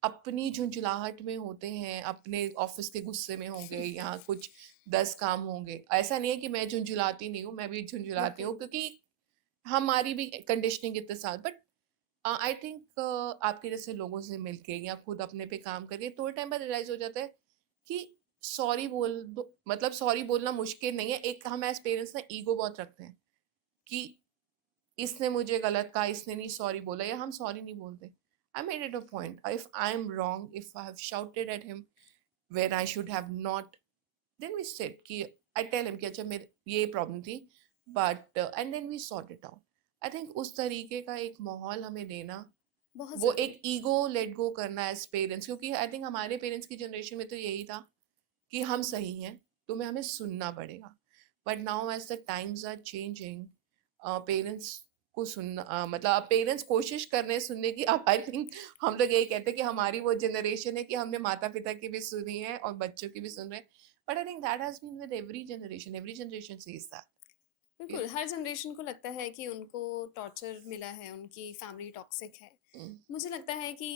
अपनी झुंझुलाहट में होते हैं, अपने ऑफिस के गुस्से में होंगे या कुछ 10 काम होंगे। ऐसा नहीं है कि मैं झुंझुलाती नहीं हूँ, मैं भी झुंझुलाती बिल्कुल। हूँ, क्योंकि हमारी भी कंडीशनिंग इतने साथ। बट आई थिंक आपके जैसे लोगों से मिलके या खुद अपने पे काम करके थोड़े टाइम बाद रियलाइज हो जाता है कि सॉरी बोल दो, मतलब सॉरी बोलना मुश्किल नहीं है। एक हम एज पेरेंट्स ना ईगो बहुत रखते हैं कि इसने मुझे गलत कहा, इसने नहीं सॉरी बोला, या हम सॉरी नहीं बोलते। I made it a point, if I am wrong, if I have shouted at him where I should have not, then we said कि आई टेल हिम कि अच्छा मेरे ये प्रॉब्लम थी, but and then we sort it out. I think उस तरीके का एक माहौल हमें देना, बहुत वो ज़रूरी। एक ईगो लेट गो करना एज पेरेंट्स, क्योंकि आई थिंक हमारे पेरेंट्स की जनरेशन में तो यही था कि हम सही हैं, तुम्हें हमें सुनना पड़ेगा। But now as the times are changing, parents को सुनना मतलब पेरेंट्स कोशिश कर रहे हैं सुनने की। अब आई थिंक हम लोग यही कहते हैं कि हमारी वो जनरेशन है कि हमने माता पिता की भी सुनी है और बच्चों की भी सुन रहे हैं। But I think that has been with every generation says बिल्कुल, दैट। हर जनरेशन को लगता है कि उनको टॉर्चर मिला है, उनकी फैमिली टॉक्सिक है। मुझे लगता है कि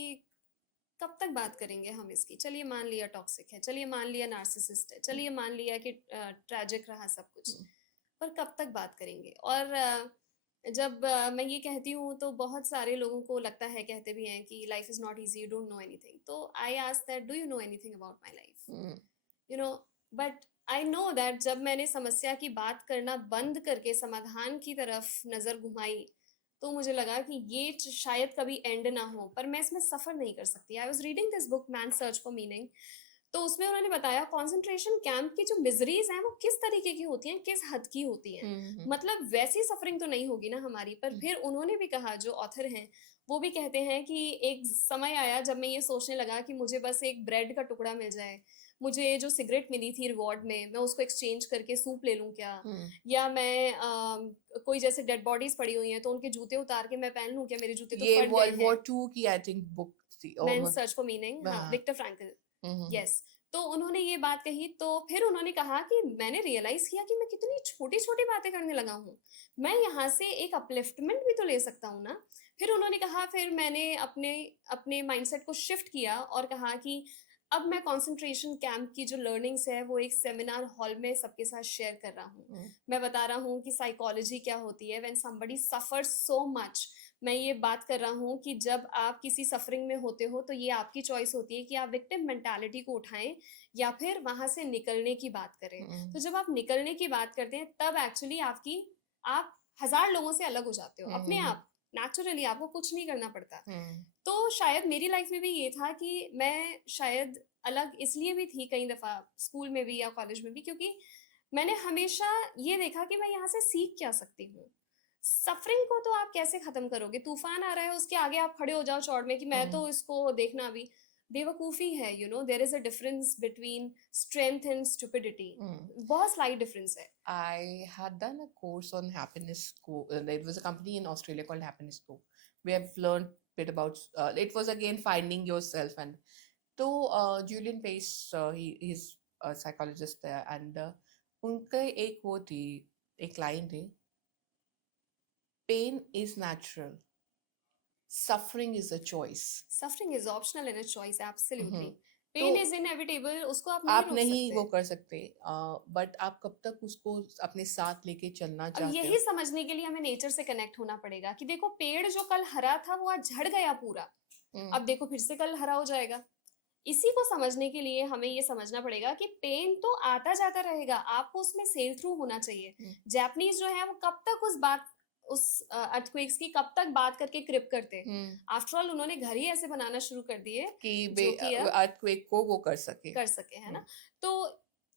कब तक बात करेंगे हम इसकी? चलिए मान लिया टॉक्सिक है, चलिए मान लिया नार्सिसिस्ट है, चलिए मान लिया कि ट्रेजिक रहा सब कुछ, पर कब तक बात करेंगे? और जब मैं ये कहती हूँ तो बहुत सारे लोगों को लगता है, कहते भी हैं कि life is not easy, you don't know anything. तो I ask that, do you know anything about my life? You know, but I know that जब मैंने समस्या की बात करना बंद करके समाधान की तरफ नज़र घुमाई, तो मुझे लगा कि ये शायद कभी एंड ना हो, पर मैं इसमें सफ़र नहीं कर सकती। I was reading this book man search for meaning, तो उसमें उन्होंने बताया कंसंट्रेशन कैंप की जो मिज़रीज़ हैं वो किस तरीके की होती हैं, किस हद की होती हैं। हम्म मतलब वैसी सफ़रिंग तो नहीं होगी ना हमारी, पर हम्म फिर उन्होंने भी कहा, जो ऑथर हैं, वो भी कहते हैं कि एक समय आया जब मैं ये सोचने लगा कि मुझे बस एक ब्रेड का टुकड़ा मिल जाए, मुझे जो सिगरेट मिली थी रिवॉर्ड में, मैं उसको एक्सचेंज करके सूप ले लूँ क्या? हम्म। या मैं कोई जैसे डेड बॉडीज़ पड़ी हुई हैं, तो उनके जूते उतार के मैं पहन लूँ क्या? मेरे जूते तो ये फट गए वर्ल्ड हैं। वॉर टू की आई थिंक बुक थी मैन सर्च फॉर मीनिंग, हाँ, हाँ। Victor Frankel. हम्म यस, तो उन्होंने ये बात कही, तो फिर उन्होंने कहा कि मैंने रियलाइज़ किया कि मैं कितनी छोटी-छोटी बातें करने लगा हूँ। मैं यहाँ से एक अपलिफ्टमेंट भी तो ले सकता हूँ ना। फिर उन्होंने कहा, फिर मैंने अपने अपने माइंडसेट को शिफ्ट किया और कहा कि अब मैं कंसंट्रेशन कैंप की जो लर्निंग्स है वो एक सेमिनार हॉल में सबके साथ शेयर कर रहा हूँ। हम्म मैं बता रहा हूँ कि साइकोलॉजी क्या होती है when somebody suffers so much. मैं ये बात कर रहा हूँ कि जब आप किसी सफरिंग में होते हो तो ये आपकी चॉइस होती है कि आप विक्टिम मेंटालिटी को उठाएं या फिर वहां से निकलने की बात करें। तो जब आप निकलने की बात करते हैं तब एक्चुअली आप हजार लोगों से अलग हो जाते हो अपने हम्म आप। नेचुरली आपको कुछ नहीं करना पड़ता। हम्म तो शायद मेरी लाइफ में भी ये था कि मैं शायद अलग इसलिए भी थी कई दफा, स्कूल में भी या कॉलेज में भी, क्योंकि मैंने हमेशा ये देखा कि मैं यहाँ से सीख क्या सकती हूँ। सफरिंग को तो आप कैसे खत्म करोगे? तूफान आ रहा है, उसके आगे आप खड़े हो जाओ चौड़ में कि मैं हम्म तो इसको देखना अभी। बेवकूफी है, there is a difference between strength and stupidity. Hmm. बहुत स्लाइट डिफरेंस है। I had done a course on happiness co there was a company in Australia called Happiness Co. We have learned bit about it was again finding yourself and तो Julian Pace he's a psychologist there and उनका एक वो थी एक लाइन थी pain is natural suffering is a choice. Suffering is optional and a choice, absolutely. Hmm. तो पेन इज इनएविटेबल, उसको आप नहीं आप रोक नहीं सकते। वो कर सकते बट आप कब तक उसको अपने साथ लेके चलना अब चाहते यही हो। समझने के लिए हमें नेचर से कनेक्ट होना पड़ेगा कि देखो, पेड़ जो कल हरा था वो आज झड़ गया पूरा। हम्म अब देखो फिर से कल हरा हो जाएगा। इसी को समझने के लिए हमें ये समझना पड़ेगा कि पेन तो आता जाता रहेगा, आपको उसमें सेल थ्रू होना चाहिए। हम्म जापानीज जो है वो कब तक उस अर्थक्वेक्स की कब तक बात करके क्रिप करते। हम्म। आफ्टर ऑल उन्होंने घर ही ऐसे बनाना शुरू कर दिए कि जो कि अब अर्थक्वेक को वो कर सके कर सके, है ना। तो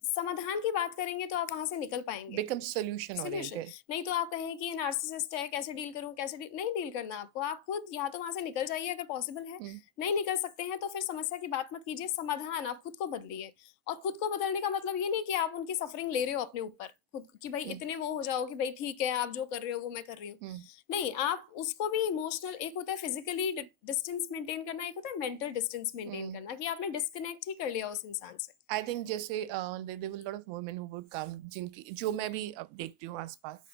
समाधान की बात करेंगे तो आप वहां से निकल पाएंगे। Become solution solution. ओरिएंटेड। नहीं तो आप कहें कि ये नार्सिसिस्ट है, कैसे डील करूं, कैसे डील नहीं डील करना आपको। आप खुद या तो वहां से निकल जाइए अगर पॉसिबल है। नहीं निकल सकते हैं तो फिर समस्या की बात मत कीजिए, समाधान आप खुद को बदलिए। और खुद को बदलने का मतलब ये नहीं कि आप उनकी सफरिंग ले रहे हो अपने ऊपर खुद कि भाई इतने वो हो जाओ कि भाई ठीक है आप जो कर रहे हो वो मैं कर रही हूँ। नहीं, आप उसको भी इमोशनल, एक होता है फिजिकली डिस्टेंस मेंटेन करना, एक होता है मेंटल डिस्टेंस मेंटेन करना, कि आपने डिस्कनेक्ट ही कर लिया उस इंसान से। आई थिंक जैसे there were lot of women who would come जिनकी जो मैं भी अब देखती हूँ आसपास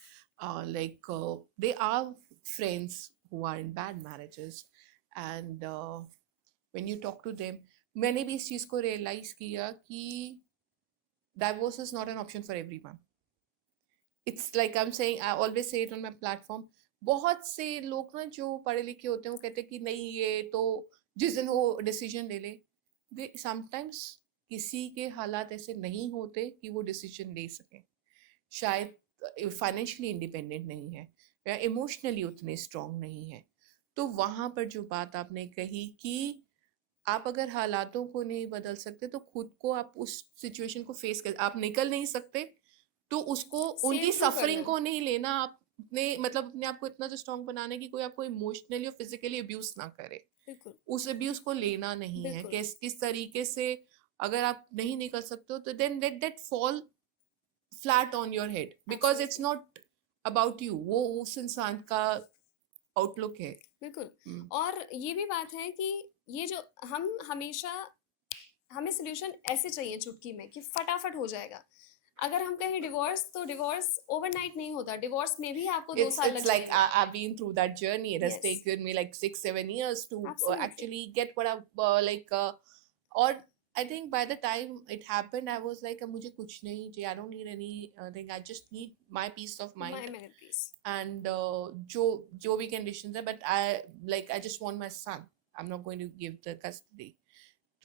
like they are friends who are in bad marriages and when you talk to them मैंने भी इस चीज को रियलाइज किया कि divorce is not an option for everyone. It's like I'm saying, I always say it on my platform. बहुत से लोग ना जो पढ़े लिखे होते हैं वो कहते हैं कि नहीं ये तो जिस दिन वो डिसीजन ले ले दे समटाइम्स किसी के हालात ऐसे नहीं होते कि वो डिसीजन ले सकें शायद फाइनेंशियली इंडिपेंडेंट नहीं है या इमोशनली उतने स्ट्रांग नहीं है तो वहां पर जो बात आपने कही कि आप अगर हालातों को नहीं बदल सकते तो खुद को आप उस सिचुएशन को फेस कर आप निकल नहीं सकते तो उसको उनकी सेल थ्रू कर सफरिंग लो। को नहीं लेना आप अपने मतलब अपने आप को इतना तो स्ट्रांग बनाना कि कोई आपको इमोशनली और फिजिकली अब्यूज ना करे बिल्कुल। उस अब्यूज को लेना नहीं है बिल्कुल। किस तरीके से अगर आप नहीं निकल सकते हो तो then let that fall flat on your head because it's absolutely. Not about you वो उस इंसान का आउटलुक है। बिल्कुल। हम्म और ये भी बात है कि ये जो हम हमेशा, हमें सोल्यूशन ऐसे चाहिए चुटकी में कि फटाफट हो जाएगा। अगर हम कहें डिवोर्स, तो डिवोर्स ओवरनाइट नहीं होता। डिवोर्स में भी आपको 2 साल it's लग like जाएंगे। I've been through that journey. It has yes, taken me like 6-7 years to absolutely. actually get what I've or I think by the time it happened I was like मुझे कुछ नहीं चाहिए I don't need any thing I just need my peace of my mind minute please. and जो भी conditions है but I just want my son I'm not going to give the custody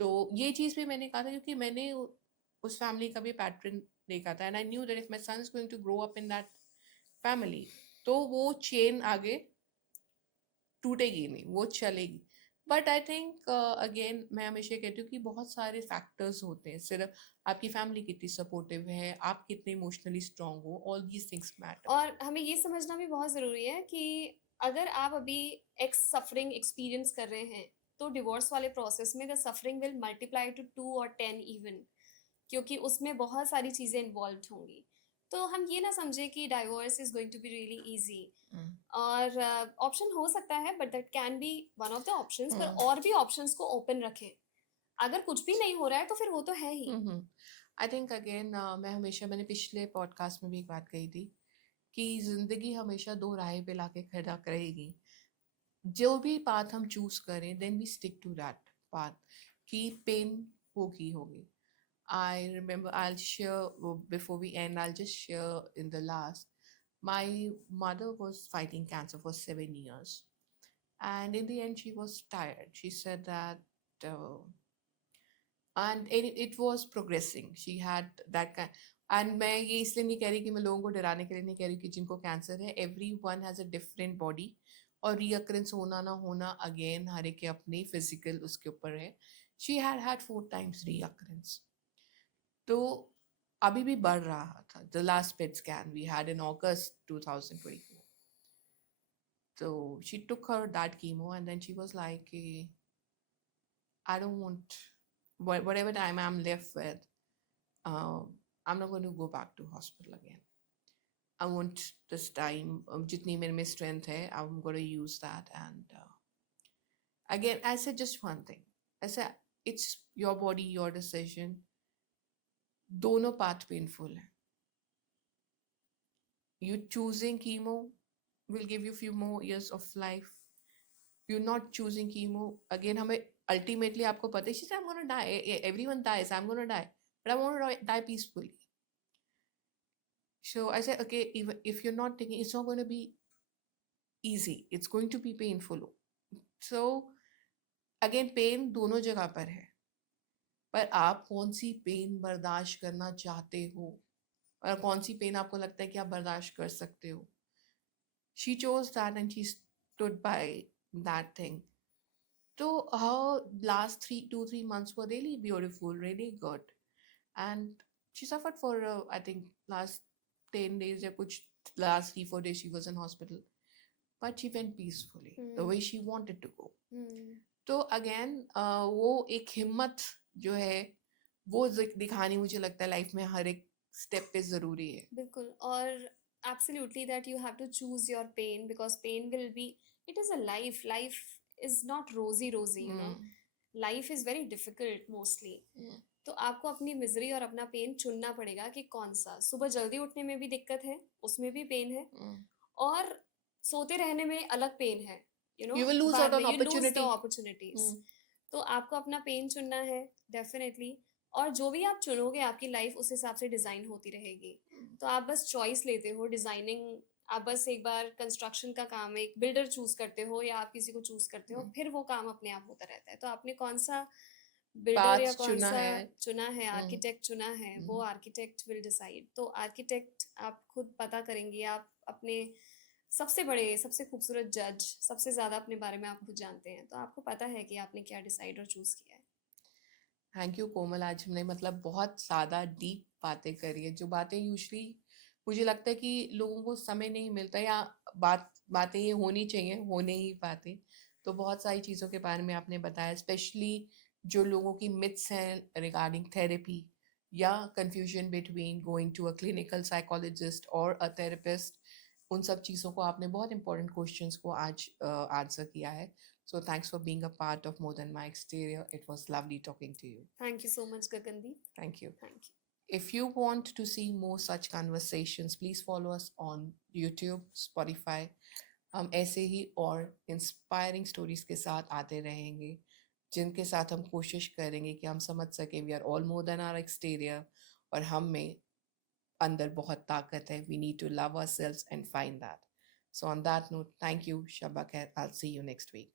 तो ये चीज भी मैंने कहा था क्योंकि मैंने उस फैमिली का भी पैटर्न देखा था, and I knew that if my son is going to grow up in that family, तो वो चेन आगे टूटेगी नहीं, वो चलेगी. बट आई थिंक अगेन मैं हमेशा कहती हूँ कि बहुत सारे फैक्टर्स होते हैं. सिर्फ आपकी फैमिली कितनी सपोर्टिव है, आप कितने इमोशनली स्ट्रांग हो, ऑल दीज थिंग्स मैटर. और हमें ये समझना भी बहुत ज़रूरी है कि अगर आप अभी एक्स सफरिंग एक्सपीरियंस कर रहे हैं, तो डिवोर्स वाले प्रोसेस में the suffering will multiply two 2 और 10 इवन, क्योंकि उसमें बहुत सारी चीज़ें इन्वॉल्व होंगी. तो हम ये ना समझें कि divorce is going to be really easy. और ऑप्शन हो सकता है, but that can be one of the options, पर और भी ऑप्शंस को ओपन रखें. अगर कुछ भी नहीं हो रहा है तो फिर वो तो है ही. आई थिंक अगेन मैंने पिछले पॉडकास्ट में भी एक बात कही थी कि जिंदगी हमेशा दो राह पे लाके खड़ा करेगी. जो भी पाथ हम चूज करें, then we stick to that path. कि पेन होगी. I remember, I'll share before we end, I'll just share in the last. My mother was fighting cancer for 7 years. And in the end, she was tired. She said that, and it was progressing. She had that kind. And मैं ये इसलिए नहीं कह रही कि मैं लोगों को डराने के लिए नहीं कह रही कि जिनको कैंसर है, every one has a different body. और रीअकरेंस होना ना होना अगेन हर एक के अपनी फिजिकल उसके ऊपर है. She had 4 times recurrence. तो अभी भी बढ़ रहा था. The last PET scan we had in August 2024. So she took her that chemo, and then she was like, I don't want whatever time I'm left with, I'm not going to go back to hospital again. I want this time, jitni mere mein strength hai, I'm going to use that. And again, I said just one thing. I said, it's your body, your decision. दोनों पाथ पेनफुल है. You choosing chemo will give you few more years of life. You're not choosing chemo, again हमें ultimately आपको पता है, she said I'm gonna die, everyone dies, I'm gonna die, but I want to die peacefully. So I said, okay, even if you're not taking, it's not going to be easy, it's going to be painful. So again, pain दोनों जगह पर है, पर आप कौन सी पेन बर्दाश्त करना चाहते हो और कौन सी पेन आपको लगता है कि आप बर्दाश्त कर सकते हो. She chose that and she stood by that thing. So her last 2-3 months were really beautiful, really good. And she suffered for I think last 10 days या कुछ, last 3-4 days she was in hospital. But she went peacefully, the way she wanted to go. तो अगेन वो एक हिम्मत जो है वो दिखानी मुझे लगता है लाइफ में हर एक स्टेप पे जरूरी है. बिल्कुल. और absolutely that you have to choose your pain, because pain will be, it is a life is not rosy, you know. Life is very difficult mostly. तो आपको अपनी मिजरी और अपना पेन चुनना पड़ेगा कि कौन सा. सुबह जल्दी उठने में भी दिक्कत है, उसमें भी पेन है, और सोते रहने में अलग पेन है, you know. You will lose out on you lose the opportunity. opportunities. तो आपको अपना पेन चुनना है डेफिनेटली. और जो भी आप चुनोगे, आपकी लाइफ उस हिसाब से डिज़ाइन होती रहेगी. तो आप बस चॉइस लेते हो डिज़ाइनिंग. आप बस एक बार कंस्ट्रक्शन का काम एक बिल्डर चूज करते हो या आप किसी को चूज करते हो, फिर वो काम अपने आप होता रहता है. तो आपने कौन सा बिल्डर या Path कौन चुना सा है. चुना है, आर्किटेक्ट चुना है, वो आर्किटेक्ट विल डिसाइड. तो आर्किटेक्ट आप खुद पता करेंगे. आप अपने सबसे बड़े, सबसे खूबसूरत जज, सबसे ज़्यादा अपने बारे में आप खुद जानते हैं. तो आपको पता है कि आपने क्या डिसाइड और चूज़ किया है. थैंक यू कोमल. आज हमने मतलब बहुत ज़्यादा डीप बातें करी है, जो बातें यूजली मुझे लगता है कि लोगों को समय नहीं मिलता या बातें ये होनी चाहिए, हो नहीं पाती. तो बहुत सारी चीज़ों के बारे में आपने बताया, स्पेशली जो लोगों की मिथ्स हैं रिगार्डिंग थेरेपी या confusion between going to a clinical psychologist और अ थेरेपिस्ट. उन सब चीज़ों को आपने बहुत इंपॉर्टेंट क्वेश्चंस को आज आंसर किया है. So thanks for being a part of More Than My Exterior. It was lovely talking to you. Thank you so much, Gagandeep. Thank you. Thank you. If you want to see more such conversations, please follow us on YouTube, Spotify. हम ऐसे ही और इंस्पायरिंग स्टोरीज के साथ आते रहेंगे, जिनके साथ हम कोशिश करेंगे कि हम समझ सकें we are all more than our exterior, और हम में अंदर बहुत ताकत है. We need to love ourselves and find that. So on that note, thank you. Shabba khair. I'll see you next week.